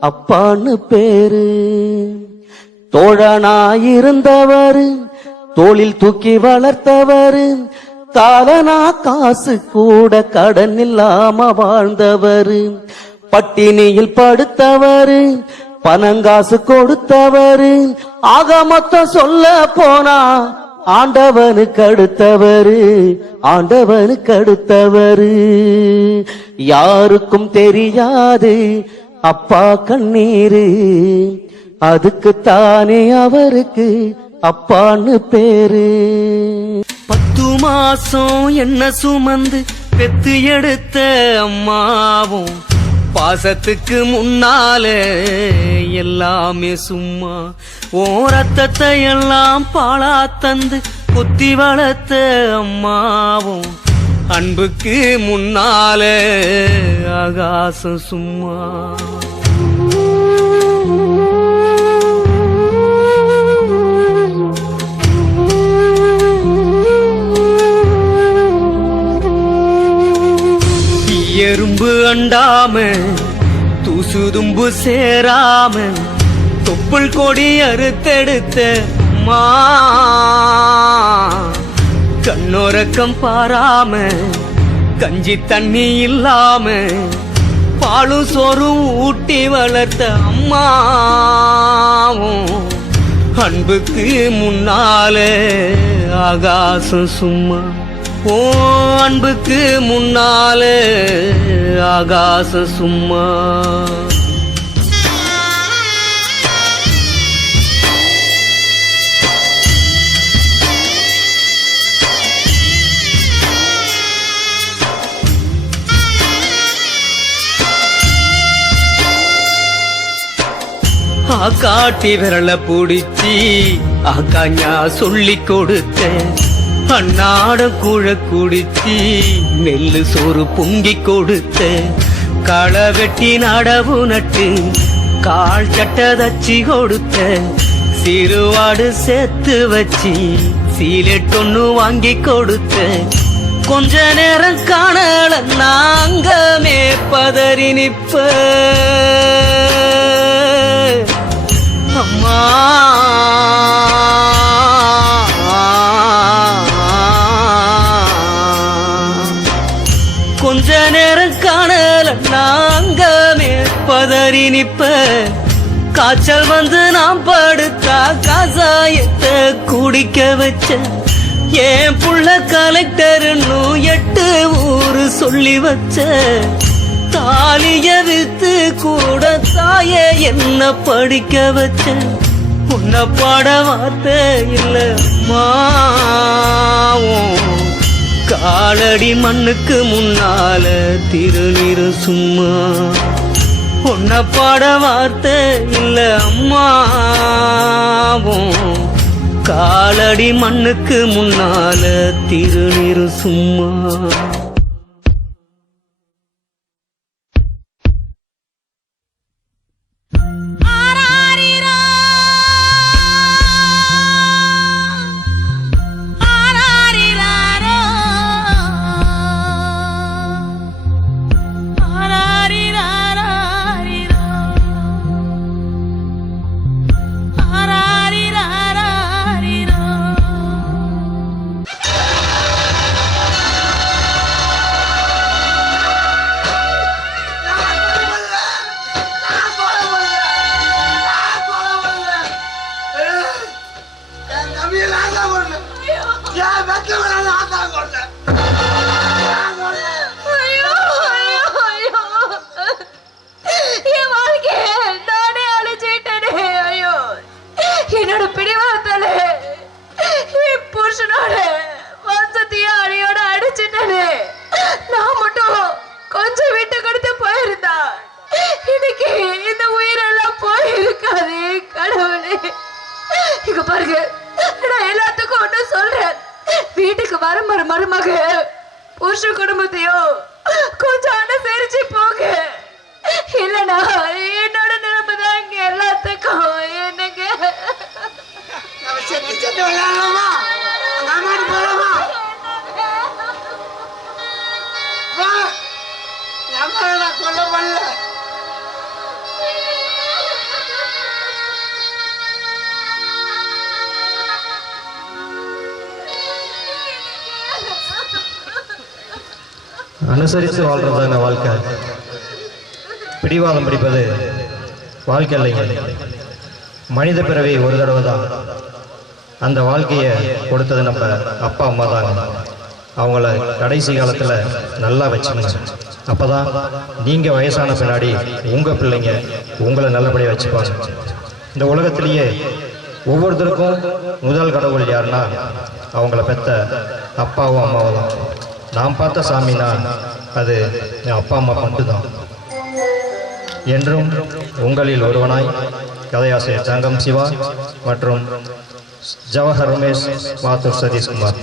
அப்பான்னு பேரு தோழனாயிருந்தவரு, தோளில் தூக்கி வளர்த்தவரு, காலனா காசு கூட கடன் இல்லாம வாழ்ந்தவரு, பட்டினியில் படுத்தவரு, பணங்காசு கொடுத்தவரு, ஆக மொத்தம் சொல்ல போனா ஆண்டவனுக்கு அடுத்தவரு, ஆண்டவனுக்கு அடுத்தவரு. யாருக்கும் தெரியாது அப்பா கண்ணீரு, அதுக்குத்தானே அவருக்கு அப்பான்னு பேரு. 10 மாசம் என்ன சுமந்து பெத்து எடுத்த அம்மாவும் பாசத்துக்கு முன்னால எல்லாமே சும்மா. ஓ ரத்தத்தை எல்லாம் பாழா தந்து கொத்தி வளர்த்த அம்மாவும் அன்புக்கு முன்னால ஆகாசம் சும்மா. எறும்பு அண்டாம தூசு தும்பு சேராம தொப்புள் கொடி அறுத்தெடுத்த அம்மா, கண்ணோரக்கம் பாராம கஞ்சி தண்ணி இல்லாம பாலும் சோறும் ஊட்டி வளர்த்த அம்மாவும் அன்புக்கு முன்னால ஆகாசம் சும்மா. ஓ அன்புக்கு முன்னால ஆகாசம் சும்மா. காட்டி விரல பிடிச்சி ஆக்காஞ்சா சொல்லி கொடுத்த அண்ணாட கூழ குடிச்சி நெல்லு சோறு பொங்கி கொடுத்த களை வெட்டி நடவு நட்டு கால் சட்டை தச்சி கொடுத்த சிறுவாடு சேர்த்து வச்சி சீலெட்டொன்னு வாங்கி கொடுத்த கொஞ்ச நேரம் காணல நாங்கமே பதறி நிப்ப அம்மா கொஞ்ச நேரம் காணல நாங்கமே பதறி நிப்ப காய்ச்சல் வந்து நான் படுத்தா கசாயத்தை குடிக்க வச்ச என் புள்ள கலெக்டர்னு 8 ஊரு சொல்லி வச்ச தாலிய வித்து கூட தாய என்ன படிக்க வச்ச உன்னை பாட வார்த்தை இல்ல அம்மாவும் காலடி மண்ணுக்கு முன்னால திருநீரு சும்மா உன்னை பாட வார்த்தை இல்ல அம்மாவும் காலடி மண்ணுக்கு முன்னால திருநீரு சும்மா மருமக புருஷ குடும்பத்தையோ கொஞ்சம் அனுசரிச்சு போக இல்லனா என்னோட நிலைமை தான் இங்க எல்லாத்துக்கும் என்னங்க கொல்ல பண்ணல அனுசரித்து வாழ்றதுதான வாழ்க்கை. பிடிவாதம் பிடிப்பது வாழ்க்கை இல்லைங்க. மனித பிறவி ஒரு தடவை தான். அந்த வாழ்க்கையை கொடுத்தது நம்ம அப்பா அம்மா தாங்க. அவங்கள கடைசி காலத்தில் நல்லா வச்சுக்கணும். அப்போ தான் நீங்கள் வயசான பின்னாடி உங்கள் பிள்ளைங்க உங்களை நல்லபடியாக வச்சுப்பாங்க. இந்த உலகத்திலேயே ஒவ்வொருத்தருக்கும் முதல் கடவுள் யாருன்னா அவங்கள பெற்ற அப்பாவும் அம்மாவும் தான். நான் பார்த்த சாமினா அது என் அப்பா அம்மா மட்டும்தான். என்றும் உங்களில் ஒருவனாய் கதையாசிரியர் தங்கம் சிவா மற்றும் ஜவஹர் ரமேஷ் மாத்தூர் சதீஷ்குமார்.